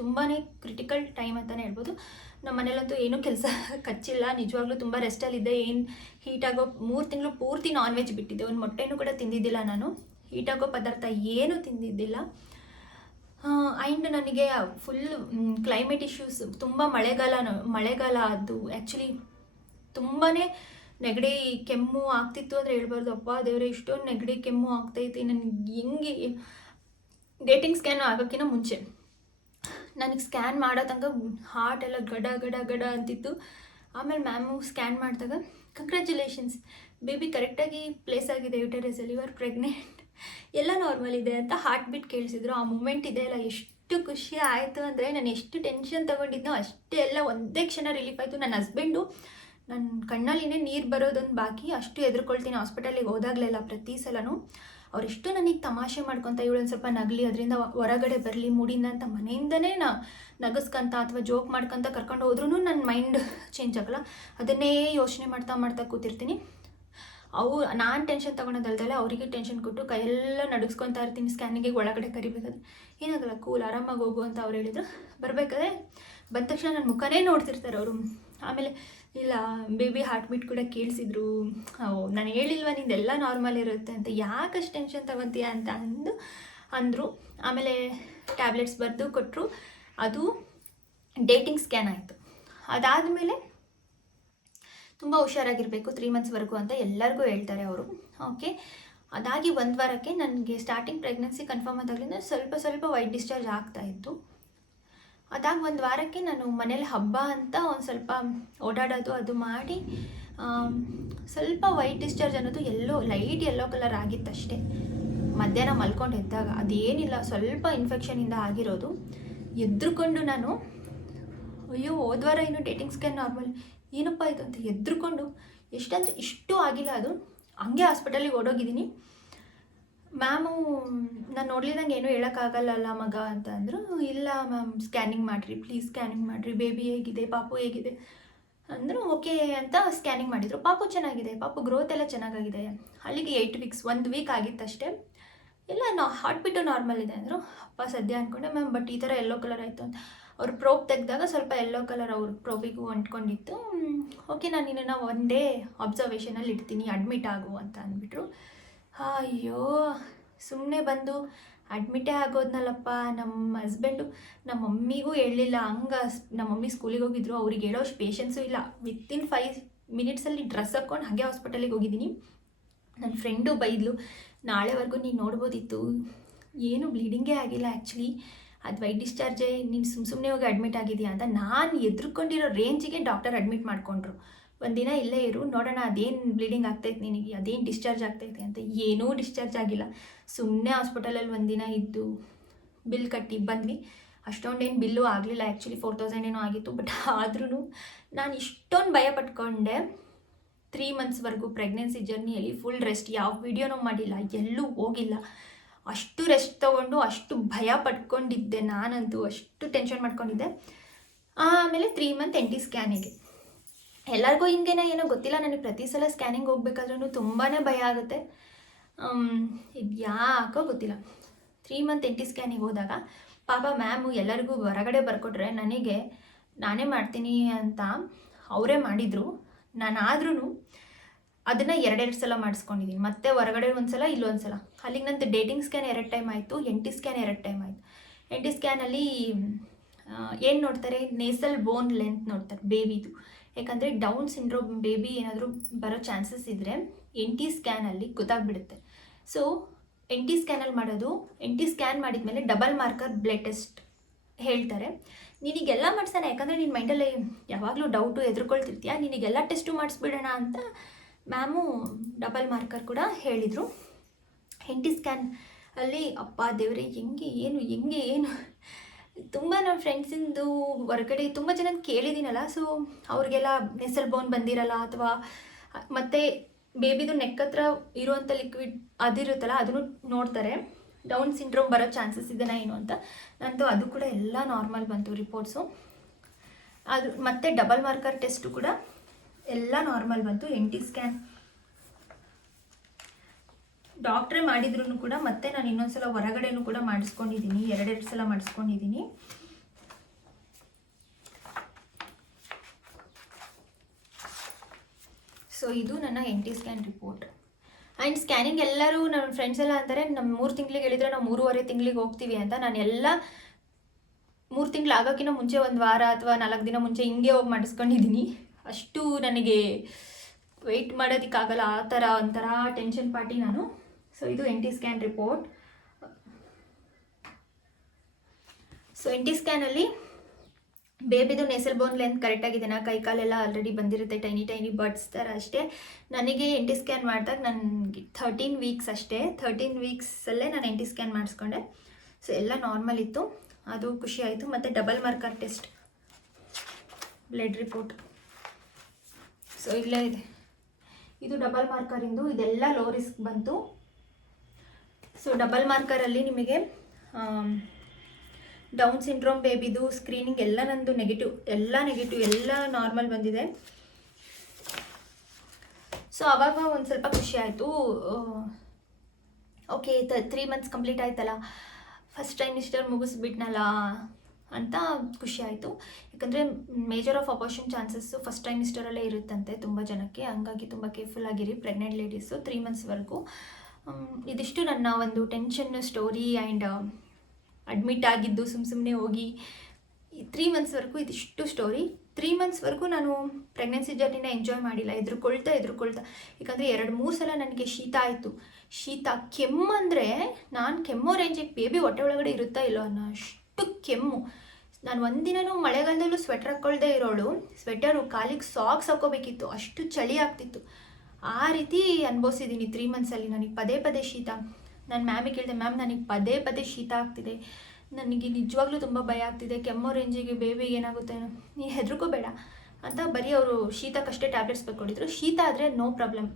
ತುಂಬಾ ಕ್ರಿಟಿಕಲ್ ಟೈಮ್ ಅಂತಲೇ ಹೇಳ್ಬೋದು. ನಮ್ಮ ಮನೇಲಂತೂ ಏನೂ ಕೆಲಸ ಕಚ್ಚಿಲ್ಲ, ನಿಜವಾಗ್ಲೂ ತುಂಬ ರೆಸ್ಟಲ್ಲಿದ್ದೆ ಏನು ಹೀಟಾಗೋ ಮೂರು ತಿಂಗಳು ಪೂರ್ತಿ ನಾನ್ ವೆಜ್ ಬಿಟ್ಟಿದ್ದೆ. ಒಂದು ಮೊಟ್ಟೆನೂ ಕೂಡ ತಿಂದಿದ್ದಿಲ್ಲ ನಾನು. ಹೀಟಾಗೋ ಪದಾರ್ಥ ಏನೂ ತಿಂದಿದ್ದಿಲ್ಲ. ಆ್ಯಂಡ್ ನನಗೆ ಫುಲ್ ಕ್ಲೈಮೇಟ್ ಇಶ್ಯೂಸ್ ತುಂಬ ಮಳೆಗಾಲ ಮಳೆಗಾಲ ಅದು ಆ್ಯಕ್ಚುಲಿ ತುಂಬಾ ನೆಗಡಿ ಕೆಮ್ಮು ಆಗ್ತಿತ್ತು ಅಂದರೆ ಹೇಳ್ಬಾರ್ದು. ಅಪ್ಪ ದೇವರೇ, ಇಷ್ಟೊಂದು ನೆಗಡಿ ಕೆಮ್ಮು ಆಗ್ತೈತಿ. ನನಗೆ ಹೆಂಗೆ ಡೇಟಿಂಗ್ ಸ್ಕ್ಯಾನ್ ಆಗೋಕ್ಕಿಂತ ಮುಂಚೆ. ನನಗೆ ಸ್ಕ್ಯಾನ್ ಮಾಡೋ ತನಕ ಹಾರ್ಟ್ ಎಲ್ಲ ಗಡ ಗಡ ಗಡ ಅಂತಿತ್ತು. ಆಮೇಲೆ ಮ್ಯಾಮು ಸ್ಕ್ಯಾನ್ ಮಾಡಿದಾಗ ಕಂಗ್ರ್ಯಾಚುಲೇಷನ್ಸ್ ಬೇಬಿ ಕರೆಕ್ಟಾಗಿ ಪ್ಲೇಸ್ ಆಗಿದೆ ಯುಟೆರಸಲ್ಲಿ ಯು ಆರ್ ಪ್ರೆಗ್ನೆಂಟ್ ಎಲ್ಲ ನಾರ್ಮಲ್ ಇದೆ ಅಂತ ಹಾರ್ಟ್ ಬೀಟ್ ಕೇಳಿಸಿದ್ರು. ಆ ಮೂಮೆಂಟ್ ಇದೆ ಅಲ್ಲ, ಎಷ್ಟು ಖುಷಿ ಆಯಿತು ಅಂದರೆ ನಾನು ಎಷ್ಟು ಟೆನ್ಷನ್ ತಗೊಂಡಿದ್ನೋ ಅಷ್ಟೇ ಎಲ್ಲ ಒಂದೇ ಕ್ಷಣ ರಿಲೀಫ್ ಆಯಿತು. ನನ್ನ ಹಸ್ಬೆಂಡು ನನ್ನ ಕಣ್ಣಲ್ಲಿನೇ ನೀರು ಬರೋದೊಂದು ಬಾಕಿ, ಅಷ್ಟು ಎದುರ್ಕೊಳ್ತೀನಿ ಹಾಸ್ಪಿಟಲಿಗೆ ಹೋದಾಗಲೆಲ್ಲ ಪ್ರತಿ ಸಲನೂ. ಅವರೆಷ್ಟು ನನಗೆ ತಮಾಷೆ ಮಾಡ್ಕೊತ ಇವಳೊಂದು ಸ್ವಲ್ಪ ನಗಲಿ, ಅದರಿಂದ ಹೊರಗಡೆ ಬರಲಿ, ಮೂಡಿಂದ ಅಂತ ಮನೆಯಿಂದನೇ ನಾ, ನಗಸ್ಕಂತ ಅಥವಾ ಜೋಕ್ ಮಾಡ್ಕೊಂತ ಕರ್ಕೊಂಡು ಹೋದ್ರೂ ನನ್ನ ಮೈಂಡ್ ಚೇಂಜ್ ಆಗಲ್ಲ. ಅದನ್ನೇ ಯೋಚನೆ ಮಾಡ್ತಾ ಮಾಡ್ತಾ ಕೂತಿರ್ತೀನಿ. ಅವು ನಾನು ಟೆನ್ಷನ್ ತೊಗೊಳೋದಲ್ದಲ್ಲ ಅವರಿಗೆ ಟೆನ್ಷನ್ ಕೊಟ್ಟು ಕೈಯೆಲ್ಲ ನಡುಗಿಸ್ಕೊತಾ ಇರ್ತೀನಿ ಸ್ಕ್ಯಾನಿಗೆ ಒಳಗಡೆ ಕರಿಬೇಕಾದ್ರೆ. ಏನಾಗಲ್ಲ ಕೂಲ್ ಆರಾಮಾಗಿ ಹೋಗು ಅಂತ ಅವ್ರು ಹೇಳಿದ್ರು. ಬರಬೇಕಾದ್ರೆ ಬಂದ ತಕ್ಷಣ ನನ್ನ ಮುಖನೇ ನೋಡ್ತಿರ್ತಾರೆ ಅವರು. ಆಮೇಲೆ, ಇಲ್ಲ ಬೇಬಿ ಹಾರ್ಟ್ ಬೀಟ್ ಕೂಡ ಕೇಳಿಸಿದ್ರು. ನಾನು ಹೇಳಿಲ್ವ, ನಿಂದೆಲ್ಲ ನಾರ್ಮಲ್ ಇರುತ್ತೆ ಅಂತ. ಯಾಕಷ್ಟು ಟೆನ್ಷನ್ ತಗೊತೀಯ ಅಂತ ಅಂದು ಅಂದರು. ಆಮೇಲೆ ಟ್ಯಾಬ್ಲೆಟ್ಸ್ ಬರೆದು ಕೊಟ್ಟರು ಅದು ಡೇಟಿಂಗ್ ಸ್ಕ್ಯಾನ್ ಆಯಿತು. ಅದಾದಮೇಲೆ ತುಂಬ ಹುಷಾರಾಗಿರಬೇಕು ತ್ರೀ ಮಂತ್ಸ್ವರೆಗೂ ಅಂತ ಎಲ್ಲರಿಗೂ ಹೇಳ್ತಾರೆ ಅವರು. ಓಕೆ ಅದಾಗಿ ಒಂದು ವಾರಕ್ಕೆ ನನಗೆ ಸ್ಟಾರ್ಟಿಂಗ್ ಪ್ರೆಗ್ನೆನ್ಸಿ ಕನ್ಫರ್ಮ್ ಆದಾಗಲಿಂದ ಸ್ವಲ್ಪ ಸ್ವಲ್ಪ ವೈಟ್ ಡಿಸ್ಚಾರ್ಜ್ ಆಗ್ತಾ ಇತ್ತು. ಅದಾಗಿ ಒಂದು ವಾರಕ್ಕೆ ನಾನು ಮನೇಲಿ ಹಬ್ಬ ಅಂತ ಒಂದು ಸ್ವಲ್ಪ ಓಡಾಡೋದು, ಅದು ಮಾಡಿ ಸ್ವಲ್ಪ ವೈಟ್ ಡಿಸ್ಚಾರ್ಜ್ ಅನ್ನೋದು ಎಲ್ಲೋ ಲೈಟ್ ಎಲ್ಲೋ ಕಲರ್ ಆಗಿತ್ತಷ್ಟೇ. ಮಧ್ಯಾಹ್ನ ಮಲ್ಕೊಂಡು ಎದ್ದಾಗ, ಅದೇನಿಲ್ಲ, ಸ್ವಲ್ಪ ಇನ್ಫೆಕ್ಷನಿಂದ ಆಗಿರೋದು. ಎದ್ರುಕೊಂಡು ನಾನು, ಅಯ್ಯೋ ಹೋದ್ವಾರ ಇನ್ನು ಡೇಟಿಂಗ್ ಸ್ಕ್ಯಾನ್ ನಾರ್ಮಲ್ ಏನಪ್ಪ ಇದು ಅಂತ ಎದ್ರುಕೊಂಡು ಎಷ್ಟಂದ್ರೆ ಇಷ್ಟು ಆಗಿಲ್ಲ ಅದು. ಹಂಗೆ ಹಾಸ್ಪಿಟಲಿಗೆ ಓಡೋಗಿದ್ದೀನಿ. ಮ್ಯಾಮು, ನಾನು ನೋಡ್ಲಿದಂಗೆ ಏನೂ ಹೇಳೋಕ್ಕಾಗಲ್ಲಲ್ಲ ಮಗ ಅಂತ ಅಂದರು, ಇಲ್ಲ ಮ್ಯಾಮ್, ಸ್ಕ್ಯಾನಿಂಗ್ ಮಾಡಿರಿ, ಪ್ಲೀಸ್ ಸ್ಕ್ಯಾನಿಂಗ್ ಮಾಡಿರಿ, ಬೇಬಿ ಹೇಗಿದೆ, ಪಾಪು ಹೇಗಿದೆ ಅಂದರು, ಓಕೆ ಅಂತ ಸ್ಕ್ಯಾನಿಂಗ್ ಮಾಡಿದರು. ಪಾಪು ಚೆನ್ನಾಗಿದೆ, ಪಾಪು ಗ್ರೋತ್ ಎಲ್ಲ ಚೆನ್ನಾಗಾಗಿದೆ. ಅಲ್ಲಿಗೆ ಏಯ್ಟ್ ವೀಕ್ಸ್ ಒಂದು ವೀಕ್ ಆಗಿತ್ತಷ್ಟೇ. ಇಲ್ಲ ನಾ ಹಾರ್ಟ್ ಬಿಟ್ಟು ನಾರ್ಮಲ್ ಇದೆ ಅಂದರು. ಅಪ್ಪ ಸದ್ಯ ಅಂದ್ಕೊಂಡೆ ಮ್ಯಾಮ್ ಬಟ್ ಈ ಥರ ಎಲ್ಲೋ ಕಲರ್ ಆಯಿತು ಅಂತ. ಅವ್ರು ಪ್ರೋಬ್ ತೆಗೆದಾಗ ಸ್ವಲ್ಪ ಎಲ್ಲೋ ಕಲರ್ ಅವ್ರ ಪ್ರೋಬಿಗೂ ಅಂಟ್ಕೊಂಡಿತ್ತು. ಓಕೆ ನಾನು ನಿನ್ನನ್ನು ಒನ್ ಡೇ ಅಬ್ಸರ್ವೇಷನಲ್ಲಿ ಇಡ್ತೀನಿ ಅಡ್ಮಿಟ್ ಆಗು ಅಂತ ಅಂದ್ಬಿಟ್ರು. ಅಯ್ಯೋ ಸುಮ್ಮನೆ ಬಂದು ಅಡ್ಮಿಟೇ ಆಗೋದ್ನಲ್ಲಪ್ಪ ನಮ್ಮ ಹಸ್ಬೆಂಡು ನಮ್ಮ ಮಮ್ಮಿಗೂ ಹೇಳಲಿಲ್ಲ. ಹಂಗೆ ನಮ್ಮ ಮಮ್ಮಿ ಸ್ಕೂಲಿಗೆ ಹೋಗಿದ್ರು, ಅವ್ರಿಗೆ ಹೇಳೋಷ್ಟು ಪೇಷನ್ಸು ಇಲ್ಲ. ವಿತಿನ್ ಫೈವ್ ಮಿನಿಟ್ಸಲ್ಲಿ ಡ್ರೆಸ್ ಹಾಕ್ಕೊಂಡು ಹಾಗೆ ಹಾಸ್ಪಿಟಲಿಗೆ ಹೋಗಿದ್ದೀನಿ. ನನ್ನ ಫ್ರೆಂಡು ಬೈದ್ಲು, ನಾಳೆವರೆಗೂ ನೀನು ನೋಡ್ಬೋದಿತ್ತು. ಏನು ಬ್ಲೀಡಿಂಗೇ ಆಗಿಲ್ಲ ಆ್ಯಕ್ಚುಲಿ ಅದು ವೈಟ್ ಡಿಸ್ಚಾರ್ಜೇ ನೀನು ಸುಮ್ಮ ಸುಮ್ಮನೆ ಹೋಗಿ ಅಡ್ಮಿಟ್ ಆಗಿದೆಯಾ ಅಂತ ನಾನು ಎದುರ್ಕೊಂಡಿರೋ ರೇಂಜಿಗೆ ಡಾಕ್ಟರ್ ಅಡ್ಮಿಟ್ ಮಾಡಿಕೊಂಡ್ರು. ಒಂದಿನ ಇಲ್ಲೇ ಇರು, ನೋಡೋಣ ಅದೇನು ಬ್ಲೀಡಿಂಗ್ ಆಗ್ತೈತೆ ನಿನಗೆ, ಅದೇನು ಡಿಸ್ಚಾರ್ಜ್ ಆಗ್ತೈತೆ ಅಂತ ಏನೂ ಡಿಸ್ಚಾರ್ಜ್ ಆಗಿಲ್ಲ. ಸುಮ್ಮನೆ ಹಾಸ್ಪಿಟಲಲ್ಲಿ ಒಂದಿನ ಇದ್ದು ಬಿಲ್ ಕಟ್ಟಿ ಬಂದ್ವಿ. ಅಷ್ಟೊಂದೇನು ಬಿಲ್ಲು ಆಗಲಿಲ್ಲ ಆ್ಯಕ್ಚುಲಿ ಫೋರ್ ತೌಸಂಡ್ ಏನೋ ಆಗಿತ್ತು ಬಟ್ ಆದ್ರೂ ನಾನು ಇಷ್ಟೊಂದು ಭಯ ಪಟ್ಕೊಂಡೆ. ತ್ರೀ ಮಂತ್ಸ್ವರೆಗೂ ಪ್ರೆಗ್ನೆನ್ಸಿ ಜರ್ನಿಯಲ್ಲಿ ಫುಲ್ ರೆಸ್ಟ್ ಯಾವ ವಿಡಿಯೋನೂ ಮಾಡಿಲ್ಲ, ಎಲ್ಲೂ ಹೋಗಿಲ್ಲ. ಅಷ್ಟು ರೆಸ್ಟ್ ತೊಗೊಂಡು, ಅಷ್ಟು ಭಯ ಪಟ್ಕೊಂಡಿದ್ದೆ ನಾನಂತೂ, ಅಷ್ಟು ಟೆನ್ಷನ್ ಮಾಡ್ಕೊಂಡಿದ್ದೆ. ಆಮೇಲೆ ತ್ರೀ ಮಂತ್ ಎಂಟಿ ಸ್ಕ್ಯಾನಿಗೆ ಎಲ್ಲರಿಗೂ ಹಿಂಗೇನೋ ಏನೋ ಗೊತ್ತಿಲ್ಲ, ನನಗೆ ಪ್ರತಿ ಸಲ ಸ್ಕ್ಯಾನಿಂಗ್ ಹೋಗ್ಬೇಕಾದ್ರೂ ತುಂಬಾ ಭಯ ಆಗುತ್ತೆ. ಇದು ಯಾಕೋ ಗೊತ್ತಿಲ್ಲ. ತ್ರೀ ಮಂತ್ ಎಂಟಿ ಸ್ಕ್ಯಾನಿಗೆ ಹೋದಾಗ, ಪಾಪ ಮ್ಯಾಮು ಎಲ್ಲರಿಗೂ ಹೊರಗಡೆ ಬರ್ಕೊಟ್ರೆ ನನಗೆ ನಾನೇ ಮಾಡ್ತೀನಿ ಅಂತ ಅವರೇ ಮಾಡಿದರು. ನಾನಾದ್ರೂ ಅದನ್ನು ಎರಡೆರಡು ಸಲ ಮಾಡಿಸ್ಕೊಂಡಿದ್ದೀನಿ ಮತ್ತೆ ಹೊರಗಡೆ ಒಂದು ಸಲ ಇಲ್ಲೊಂದು ಸಲ ಅಲ್ಲಿಗೆ ನಂದು ಡೇಟಿಂಗ್ ಸ್ಕ್ಯಾನ್ ಎರಡು ಟೈಮ್ ಆಯಿತು ಎಂಟಿ ಸ್ಕ್ಯಾನ್ ಎರಡು ಟೈಮ್ ಆಯಿತು. ಎಂಟಿ ಸ್ಕ್ಯಾನಲ್ಲಿ ಏನು ನೋಡ್ತಾರೆ? ನೇಸಲ್ ಬೋನ್ ಲೆಂತ್ ನೋಡ್ತಾರೆ ಬೇಬಿದು ಯಾಕಂದರೆ ಡೌನ್ ಸಿಂಡ್ರೋಮ್ ಬೇಬಿ ಏನಾದರೂ ಬರೋ ಚಾನ್ಸಸ್ ಇದ್ದರೆ ಎನ್ ಟಿ ಸ್ಕ್ಯಾನಲ್ಲಿ ಗೊತ್ತಾಗ್ಬಿಡುತ್ತೆ. ಸೊ ಎನ್ ಟಿ ಸ್ಕ್ಯಾನಲ್ಲಿ ಮಾಡೋದು ಎನ್ ಟಿ ಸ್ಕ್ಯಾನ್ ಮಾಡಿದ್ಮೇಲೆ ಡಬಲ್ ಮಾರ್ಕರ್ ಬ್ಲಡ್ ಟೆಸ್ಟ್ ಹೇಳ್ತಾರೆ. ನಿನಗೆಲ್ಲ ಮಾಡ್ಸೋಣ, ಯಾಕಂದರೆ ನಿನ್ನ ಮೈಂಡಲ್ಲಿ ಯಾವಾಗಲೂ ಡೌಟು ಎದುರ್ಕೊಳ್ತಿರ್ತೀಯ. ನಿನಗೆಲ್ಲ ಟೆಸ್ಟು ಮಾಡಿಸ್ಬಿಡೋಣ ಅಂತ ಮ್ಯಾಮು ಡಬಲ್ ಮಾರ್ಕರ್ ಕೂಡ ಹೇಳಿದರು. ಎನ್ ಟಿ ಸ್ಕ್ಯಾನ್ ಅಲ್ಲಿ, ಅಪ್ಪ ದೇವರೇ, ಹೆಂಗೆ, ಏನು ಹೆಂಗೆ, ಏನು? ತುಂಬ ನಮ್ಮ ಫ್ರೆಂಡ್ಸಿಂದು ಹೊರಗಡೆ ತುಂಬ ಜನ ಕೇಳಿದ್ದೀನಲ್ಲ ಸೊ ಅವ್ರಿಗೆಲ್ಲ ನೆಸಲ್ ಬೋನ್ ಬಂದಿರಲ್ಲ ಅಥವಾ ಮತ್ತು ಬೇಬಿದು ನೆಕ್ ಹತ್ರ ಇರುವಂಥ ಲಿಕ್ವಿಡ್ ಅದಿರುತ್ತಲ್ಲ, ಅದನ್ನು ನೋಡ್ತಾರೆ. ಡೌನ್ ಸಿಂಡ್ರೋಮ್ ಬರೋ ಚಾನ್ಸಸ್ ಇದೆಯಾ ಏನು ಅಂತ. ನಂದು ಅದು ಕೂಡ ಎಲ್ಲ ನಾರ್ಮಲ್ ಬಂತು ರಿಪೋರ್ಟ್ಸು ಅದು ಮತ್ತು ಡಬಲ್ ಮಾರ್ಕರ್ ಟೆಸ್ಟು ಕೂಡ ಎಲ್ಲ ನಾರ್ಮಲ್ ಬಂತು ಎನ್ ಟಿ ಸ್ಕ್ಯಾನ್ ಡಾಕ್ಟ್ರೇ ಮಾಡಿದ್ರು ಕೂಡ ಮತ್ತೆ ನಾನು ಇನ್ನೊಂದ್ಸಲ ಹೊರಗಡೆನೂ ಕೂಡ ಮಾಡಿಸ್ಕೊಂಡಿದ್ದೀನಿ, ಎರಡೆರಡು ಸಲ ಮಾಡಿಸ್ಕೊಂಡಿದ್ದೀನಿ. ಸೊ ಇದು ನನ್ನ N T scan report and scanning ಎಲ್ಲರೂ ನನ್ನ ಫ್ರೆಂಡ್ಸ್ ಎಲ್ಲ ಅಂತಾರೆ ನಮ್ಮ ಮೂರು ತಿಂಗಳಿಗೆ ಹೇಳಿದರೆ ನಾವು ಮೂರುವರೆ ತಿಂಗಳಿಗೆ ಹೋಗ್ತೀವಿ ಅಂತ. ನಾನು ಎಲ್ಲ ಮೂರು ತಿಂಗಳಾಗೋಕ್ಕಿಂತ ಮುಂಚೆ ಒಂದು ವಾರ ಅಥವಾ ನಾಲ್ಕು ದಿನ ಮುಂಚೆ ಹಿಂಗೆ ಹೋಗಿ ಮಾಡಿಸ್ಕೊಂಡಿದ್ದೀನಿ. ಅಷ್ಟು ನನಗೆ ವೆಯ್ಟ್ ಮಾಡೋದಕ್ಕಾಗಲ್ಲ ಆ ಥರ, ಒಂಥರ ಟೆನ್ಷನ್ ಪಾರ್ಟಿ ನಾನು. ಸೊ ಇದು N T scan report so N T ಸ್ಕ್ಯಾನಲ್ಲಿ ಬೇಬಿದು ನೆಸಲ್ ಬೋನ್ ಲೆಂತ್ ಕರೆಕ್ಟಾಗಿದೆನಾ ಕೈ ಕಾಲೆಲ್ಲ ಆಲ್ರೆಡಿ ಬಂದಿರುತ್ತೆ ಟೈನಿ ಟೈನಿ ಬರ್ಡ್ಸ್ ಥರ ಅಷ್ಟೇ. ನನಗೆ ಎನ್ ಟಿ ಸ್ಕ್ಯಾನ್ ಮಾಡಿದಾಗ ನನಗೆ ಥರ್ಟೀನ್ ವೀಕ್ಸ್ ಅಷ್ಟೇ. ಥರ್ಟೀನ್ ವೀಕ್ಸಲ್ಲೇ ನಾನು ಎನ್ ಟಿ ಸ್ಕ್ಯಾನ್ ಮಾಡಿಸ್ಕೊಂಡೆ. ಸೊ ಎಲ್ಲ ನಾರ್ಮಲ್ ಇತ್ತು. ಅದು ಖುಷಿ ಆಯಿತು. ಮತ್ತು double marker test blood report so ಇಲ್ಲೇ ಇದೆ. ಇದು ಡಬಲ್ ಮಾರ್ಕರಿಂದು ಇದೆಲ್ಲ ಲೋ ರಿಸ್ಕ್ ಬಂತು. ಸೊ ಡಬಲ್ ಮಾರ್ಕರಲ್ಲಿ ನಿಮಗೆ ಡೌನ್ ಸಿಂಡ್ರೋಮ್ ಬೇಬಿದು ಸ್ಕ್ರೀನಿಂಗ್ ಎಲ್ಲ ನಂದು ನೆಗೆಟಿವ್ ಎಲ್ಲ ನೆಗೆಟಿವ್ ಎಲ್ಲ ನಾರ್ಮಲ್ ಬಂದಿದೆ. ಸೊ ಆವಾಗ ಒಂದು ಸ್ವಲ್ಪ ಖುಷಿ ಆಯಿತು. ಓಕೆ ತ್ರೀ ಮಂತ್ಸ್ ಕಂಪ್ಲೀಟ್ ಆಯ್ತಲ್ಲ. ಫಸ್ಟ್ ಟೈಮ್ ಇಷ್ಟರ್ ಮುಗಿಸ್ಬಿಟ್ನಲ್ಲ. ಅಂತ ಖುಷಿ ಆಯಿತು. ಯಾಕಂದರೆ major of abortion chances first time ಇಸ್ಟರಲ್ಲೇ ಇರುತ್ತಂತೆ ತುಂಬ ಜನಕ್ಕೆ. ಹಂಗಾಗಿ ತುಂಬ ಕೇರ್ಫುಲ್ ಆಗಿರಿ ಪ್ರೆಗ್ನೆಂಟ್ ಲೇಡೀಸು ತ್ರೀ ಮಂತ್ಸ್ವರೆಗೂ ಇದಿಷ್ಟು ನನ್ನ ಒಂದು ಟೆನ್ಷನ್ ಸ್ಟೋರಿ ಆ್ಯಂಡ್ ಅಡ್ಮಿಟ್ ಆಗಿದ್ದು ಸುಮ್ಮ ಸುಮ್ಮನೆ ಹೋಗಿ. ತ್ರೀ ಮಂತ್ಸ್ವರೆಗೂ ಇದಿಷ್ಟು ಸ್ಟೋರಿ ತ್ರೀ ಮಂತ್ಸ್ವರೆಗೂ ನಾನು ಪ್ರೆಗ್ನೆನ್ಸಿ ಜರ್ನಿನ ಎಂಜಾಯ್ ಮಾಡಿಲ್ಲ. ಎದುರುಕೊಳ್ತಾ ಎದುರುಕೊಳ್ತಾ. ಯಾಕಂದರೆ ಎರಡು, ಮೂರು ಸಲ ನನಗೆ ಶೀತ ಆಯಿತು. ಶೀತ ಕೆಮ್ಮು ಅಂದರೆ ನಾನು ಕೆಮ್ಮೋ ರೇಂಜಿಗೆ ಬೇಬಿ ಹೊಟ್ಟೆ ಒಳಗಡೆ ಇರುತ್ತಾ ಇಲ್ಲೋ ಅನ್ನೋ ಅಷ್ಟು. ಕೆಮ್ಮು. ನಾನು ಒಂದಿನೂ ಮಳೆಗಾಲದಲ್ಲೂ ಸ್ವೆಟರ್ ಹಾಕ್ಕೊಳ್ದೇ ಇರೋಳು. ಸ್ವೆಟರು ಕಾಲಿಗೆ ಸಾಕ್ಸ್ ಹಾಕೋಬೇಕಿತ್ತು. ಅಷ್ಟು ಚಳಿ ಆಗ್ತಿತ್ತು. ಆ ರೀತಿ ಅನುಭವಿಸಿದ್ದೀನಿ ತ್ರೀ ಮಂತ್ಸಲ್ಲಿ ನನಗೆ ಪದೇ ಪದೇ ಶೀತ. ನಾನು ಮ್ಯಾಮಿಗೆ ಕೇಳಿದೆ ಮ್ಯಾಮ್ ನನಗೆ ಪದೇ ಪದೇ ಶೀತ ಆಗ್ತಿದೆ. ನನಗೆ ನಿಜವಾಗ್ಲೂ ತುಂಬ ಭಯ ಆಗ್ತಿದೆ. ಕೆಮ್ಮೋ ರೇಂಜಿಗೆ ಬೇಬಿಗೆ ಏನಾಗುತ್ತೆ ನೀ ಹೆದರ್ಕೋಬೇಡ. ಅಂತ ಬರೀ ಅವರು ಶೀತಕ್ಕಷ್ಟೇ ಟ್ಯಾಬ್ಲೆಟ್ಸ್ ಬರ್ಕೊಂಡಿದ್ರು ಶೀತ ಆದರೆ ನೋ ಪ್ರಾಬ್ಲಮ್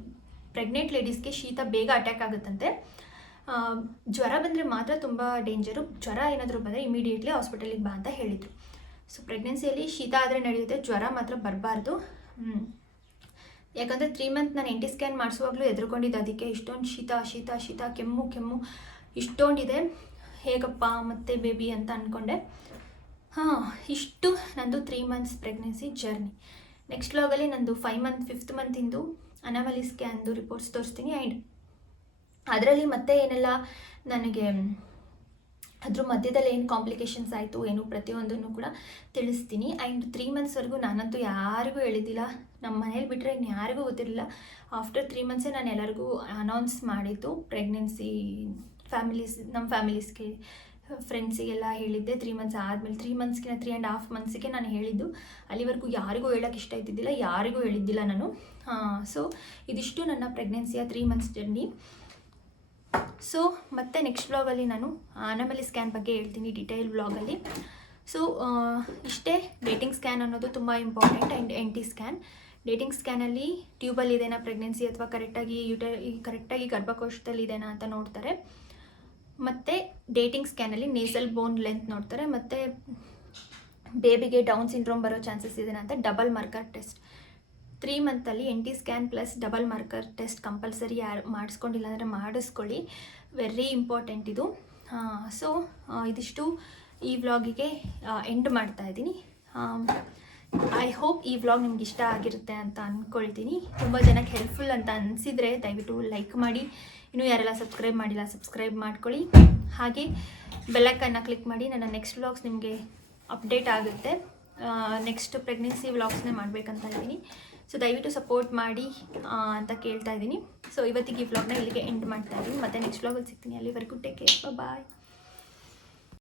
ಪ್ರೆಗ್ನೆಂಟ್ ಲೇಡೀಸ್ಗೆ ಶೀತ ಬೇಗ ಅಟ್ಯಾಕ್ ಆಗುತ್ತಂತೆ. ಜ್ವರ ಬಂದರೆ ಮಾತ್ರ ತುಂಬ ಡೇಂಜರು ಜ್ವರ ಏನಾದರೂ ಬಂದರೆ ಇಮಿಡಿಯೇಟ್ಲಿ ಹಾಸ್ಪಿಟಲಿಗೆ ಬಾ ಅಂತ ಹೇಳಿದರು. ಸೊ ಪ್ರೆಗ್ನೆನ್ಸಿಯಲ್ಲಿ ಶೀತ ಆದರೆ ನಡೆಯುತ್ತೆ, ಜ್ವರ ಮಾತ್ರ ಬರಬಾರ್ದು. ಯಾಕಂದರೆ ತ್ರೀ ಮಂತ್ ನಾನು ಎಂಟಿ ಸ್ಕ್ಯಾನ್ ಮಾಡಿಸುವಾಗಲೂ ಎದುರುಕೊಂಡಿದ್ದೆ, ಅದಕ್ಕೆ ಇಷ್ಟೊಂದು ಶೀತ ಶೀತ ಶೀತ, ಕೆಮ್ಮು ಕೆಮ್ಮು, ಇಷ್ಟೊಂದಿದೆ. ಹೇಗಪ್ಪ ಮತ್ತೆ ಬೇಬಿ ಅಂತ ಅಂದ್ಕೊಂಡೆ ಹಾಂ, ಇಷ್ಟು ನಂದು three months pregnancy journey next ಲಾಗಲ್ಲಿ ನಂದು ಫೈವ್ ಮಂತ್ ಫಿಫ್ತ್ ಮಂತಿಂದು ಅನಾಮಲಿ ಸ್ಕ್ಯಾನ್ದು ರಿಪೋರ್ಟ್ಸ್ ತೋರಿಸ್ತೀನಿ. ಆ್ಯಂಡ್ ಅದರಲ್ಲಿ ಮತ್ತೆ ಏನೆಲ್ಲ ನನಗೆ, ಅದ್ರ ಮಧ್ಯದಲ್ಲಿ ಏನು ಕಾಂಪ್ಲಿಕೇಶನ್ಸ್ ಆಯಿತು, ಏನು ಪ್ರತಿಯೊಂದನ್ನು ಕೂಡ ತಿಳಿಸ್ತೀನಿ. ಆ್ಯಂಡ್ ತ್ರೀ ಮಂತ್ಸ್ವರೆಗೂ ನಾನಂತೂ ಯಾರಿಗೂ ಹೇಳಿದ್ದಿಲ್ಲ. ನಮ್ಮ ಮನೇಲಿ ಬಿಟ್ಟರೆ ಇನ್ನು ಯಾರಿಗೂ ಗೊತ್ತಿರಲಿಲ್ಲ. ಆಫ್ಟರ್ ತ್ರೀ ಮಂತ್ಸೇ ನಾನು ಎಲ್ಲರಿಗೂ ಅನೌನ್ಸ್ ಮಾಡಿದ್ದು ಪ್ರೆಗ್ನೆನ್ಸಿ ಫ್ಯಾಮಿಲೀಸ್ ನಮ್ಮ ಫ್ಯಾಮಿಲೀಸ್ಗೆ ಫ್ರೆಂಡ್ಸಿಗೆಲ್ಲ ಹೇಳಿದ್ದೆ. ತ್ರೀ ಮಂತ್ಸ್ ಆದಮೇಲೆ ತ್ರೀ ಮಂತ್ಸ್ಗಿನ ತ್ರೀ ಆ್ಯಂಡ್ ಹಾಫ್ ಮಂತ್ಸಿಗೆ ನಾನು ಹೇಳಿದ್ದು. ಅಲ್ಲಿವರೆಗೂ ಯಾರಿಗೂ ಹೇಳೋಕ್ಕೆ ಇಷ್ಟ ಇದ್ದಿದ್ದಿಲ್ಲ, ಯಾರಿಗೂ ಹೇಳಿದ್ದಿಲ್ಲ ನಾನು. ಸೊ ಇದಿಷ್ಟು ನನ್ನ ಪ್ರೆಗ್ನೆನ್ಸಿಯ ತ್ರೀ ಮಂತ್ಸ್ ಜರ್ನಿ ಸೊ ಮತ್ತೆ ನೆಕ್ಸ್ಟ್ ವ್ಲಾಗಲ್ಲಿ ನಾನು ಅನಮಲಿ ಸ್ಕ್ಯಾನ್ ಬಗ್ಗೆ ಹೇಳ್ತೀನಿ ಡಿಟೇಲ್ ವ್ಲಾಗಲ್ಲಿ ಸೊ ಇಷ್ಟೇ ಡೇಟಿಂಗ್ ಸ್ಕ್ಯಾನ್ ಅನ್ನೋದು ತುಂಬ important and N T scan dating ಸ್ಕ್ಯಾನಲ್ಲಿ ಟ್ಯೂಬಲ್ಲಿ ಇದೆನಾ ಪ್ರೆಗ್ನೆನ್ಸಿ ಅಥವಾ ಕರೆಕ್ಟಾಗಿ ಯುಟ ಕರೆಕ್ಟಾಗಿ ಗರ್ಭಕೋಶದಲ್ಲಿ ಇದೆನಾ ಅಂತ ನೋಡ್ತಾರೆ. ಮತ್ತು ಡೇಟಿಂಗ್ ಸ್ಕ್ಯಾನಲ್ಲಿ ನೇಸಲ್ ಬೋನ್ ಲೆಂತ್ ನೋಡ್ತಾರೆ. ಮತ್ತು ಬೇಬಿಗೆ ಡೌನ್ ಸಿಂಡ್ರೋಮ್ ಬರೋ ಚಾನ್ಸಸ್ ಇದೆನಾ ಅಂತ double marker test three ಮಂತಲ್ಲಿ N T scan plus double marker test compulsory ಯಾರು ಮಾಡಿಸ್ಕೊಂಡಿಲ್ಲ ಅಂದರೆ ಮಾಡಿಸ್ಕೊಳ್ಳಿ. ವೆರಿ ಇಂಪಾರ್ಟೆಂಟ್ ಇದು. ಸೊ ಇದಿಷ್ಟು ಈ ವ್ಲಾಗಿಗೆ ಎಂಡ್ ಮಾಡ್ತಾ ಇದ್ದೀನಿ. ಐ ಹೋಪ್ ಈ ವ್ಲಾಗ್ ನಿಮ್ಗೆ ಇಷ್ಟ ಆಗಿರುತ್ತೆ ಅಂತ ಅಂದ್ಕೊಳ್ತೀನಿ ತುಂಬ ಜನಕ್ಕೆ ಹೆಲ್ಪ್ಫುಲ್ ಅಂತ ಅನಿಸಿದರೆ ದಯವಿಟ್ಟು ಲೈಕ್ ಮಾಡಿ. ಇನ್ನೂ ಯಾರೆಲ್ಲ ಸಬ್ಸ್ಕ್ರೈಬ್ ಮಾಡಿಲ್ಲ ಸಬ್ಸ್ಕ್ರೈಬ್ ಮಾಡ್ಕೊಳ್ಳಿ. ಹಾಗೆ ಬೆಲ್ಲಕ್ಕನ್ನು ಕ್ಲಿಕ್ ಮಾಡಿ. ನನ್ನ ನೆಕ್ಸ್ಟ್ ವ್ಲಾಗ್ಸ್ ನಿಮಗೆ ಅಪ್ಡೇಟ್ ಆಗುತ್ತೆ. ನೆಕ್ಸ್ಟ್ ಪ್ರೆಗ್ನೆನ್ಸಿ ವ್ಲಾಗ್ಸ್ನೇ ಮಾಡಬೇಕಂತ ಇದ್ದೀನಿ. ಸೊ ದಯವಿಟ್ಟು ಸಪೋರ್ಟ್ ಮಾಡಿ ಅಂತ ಕೇಳ್ತಾ ಇದ್ದೀನಿ. ಸೊ ಇವತ್ತಿಗೆ ಈ ವ್ಲಾಗ್ನ ಇಲ್ಲಿಗೆ ಎಂಡ್ ಮಾಡ್ತಾ ಇದ್ದೀನಿ. ಮತ್ತೆ ನೆಕ್ಸ್ಟ್ ವ್ಲಾಗಲ್ಲಿ ಸಿಗ್ತೀನಿ. ಅಲ್ಲಿವರೆಗೂ ಟೇಕ್ ಕೇರ್ ಬಾಯ್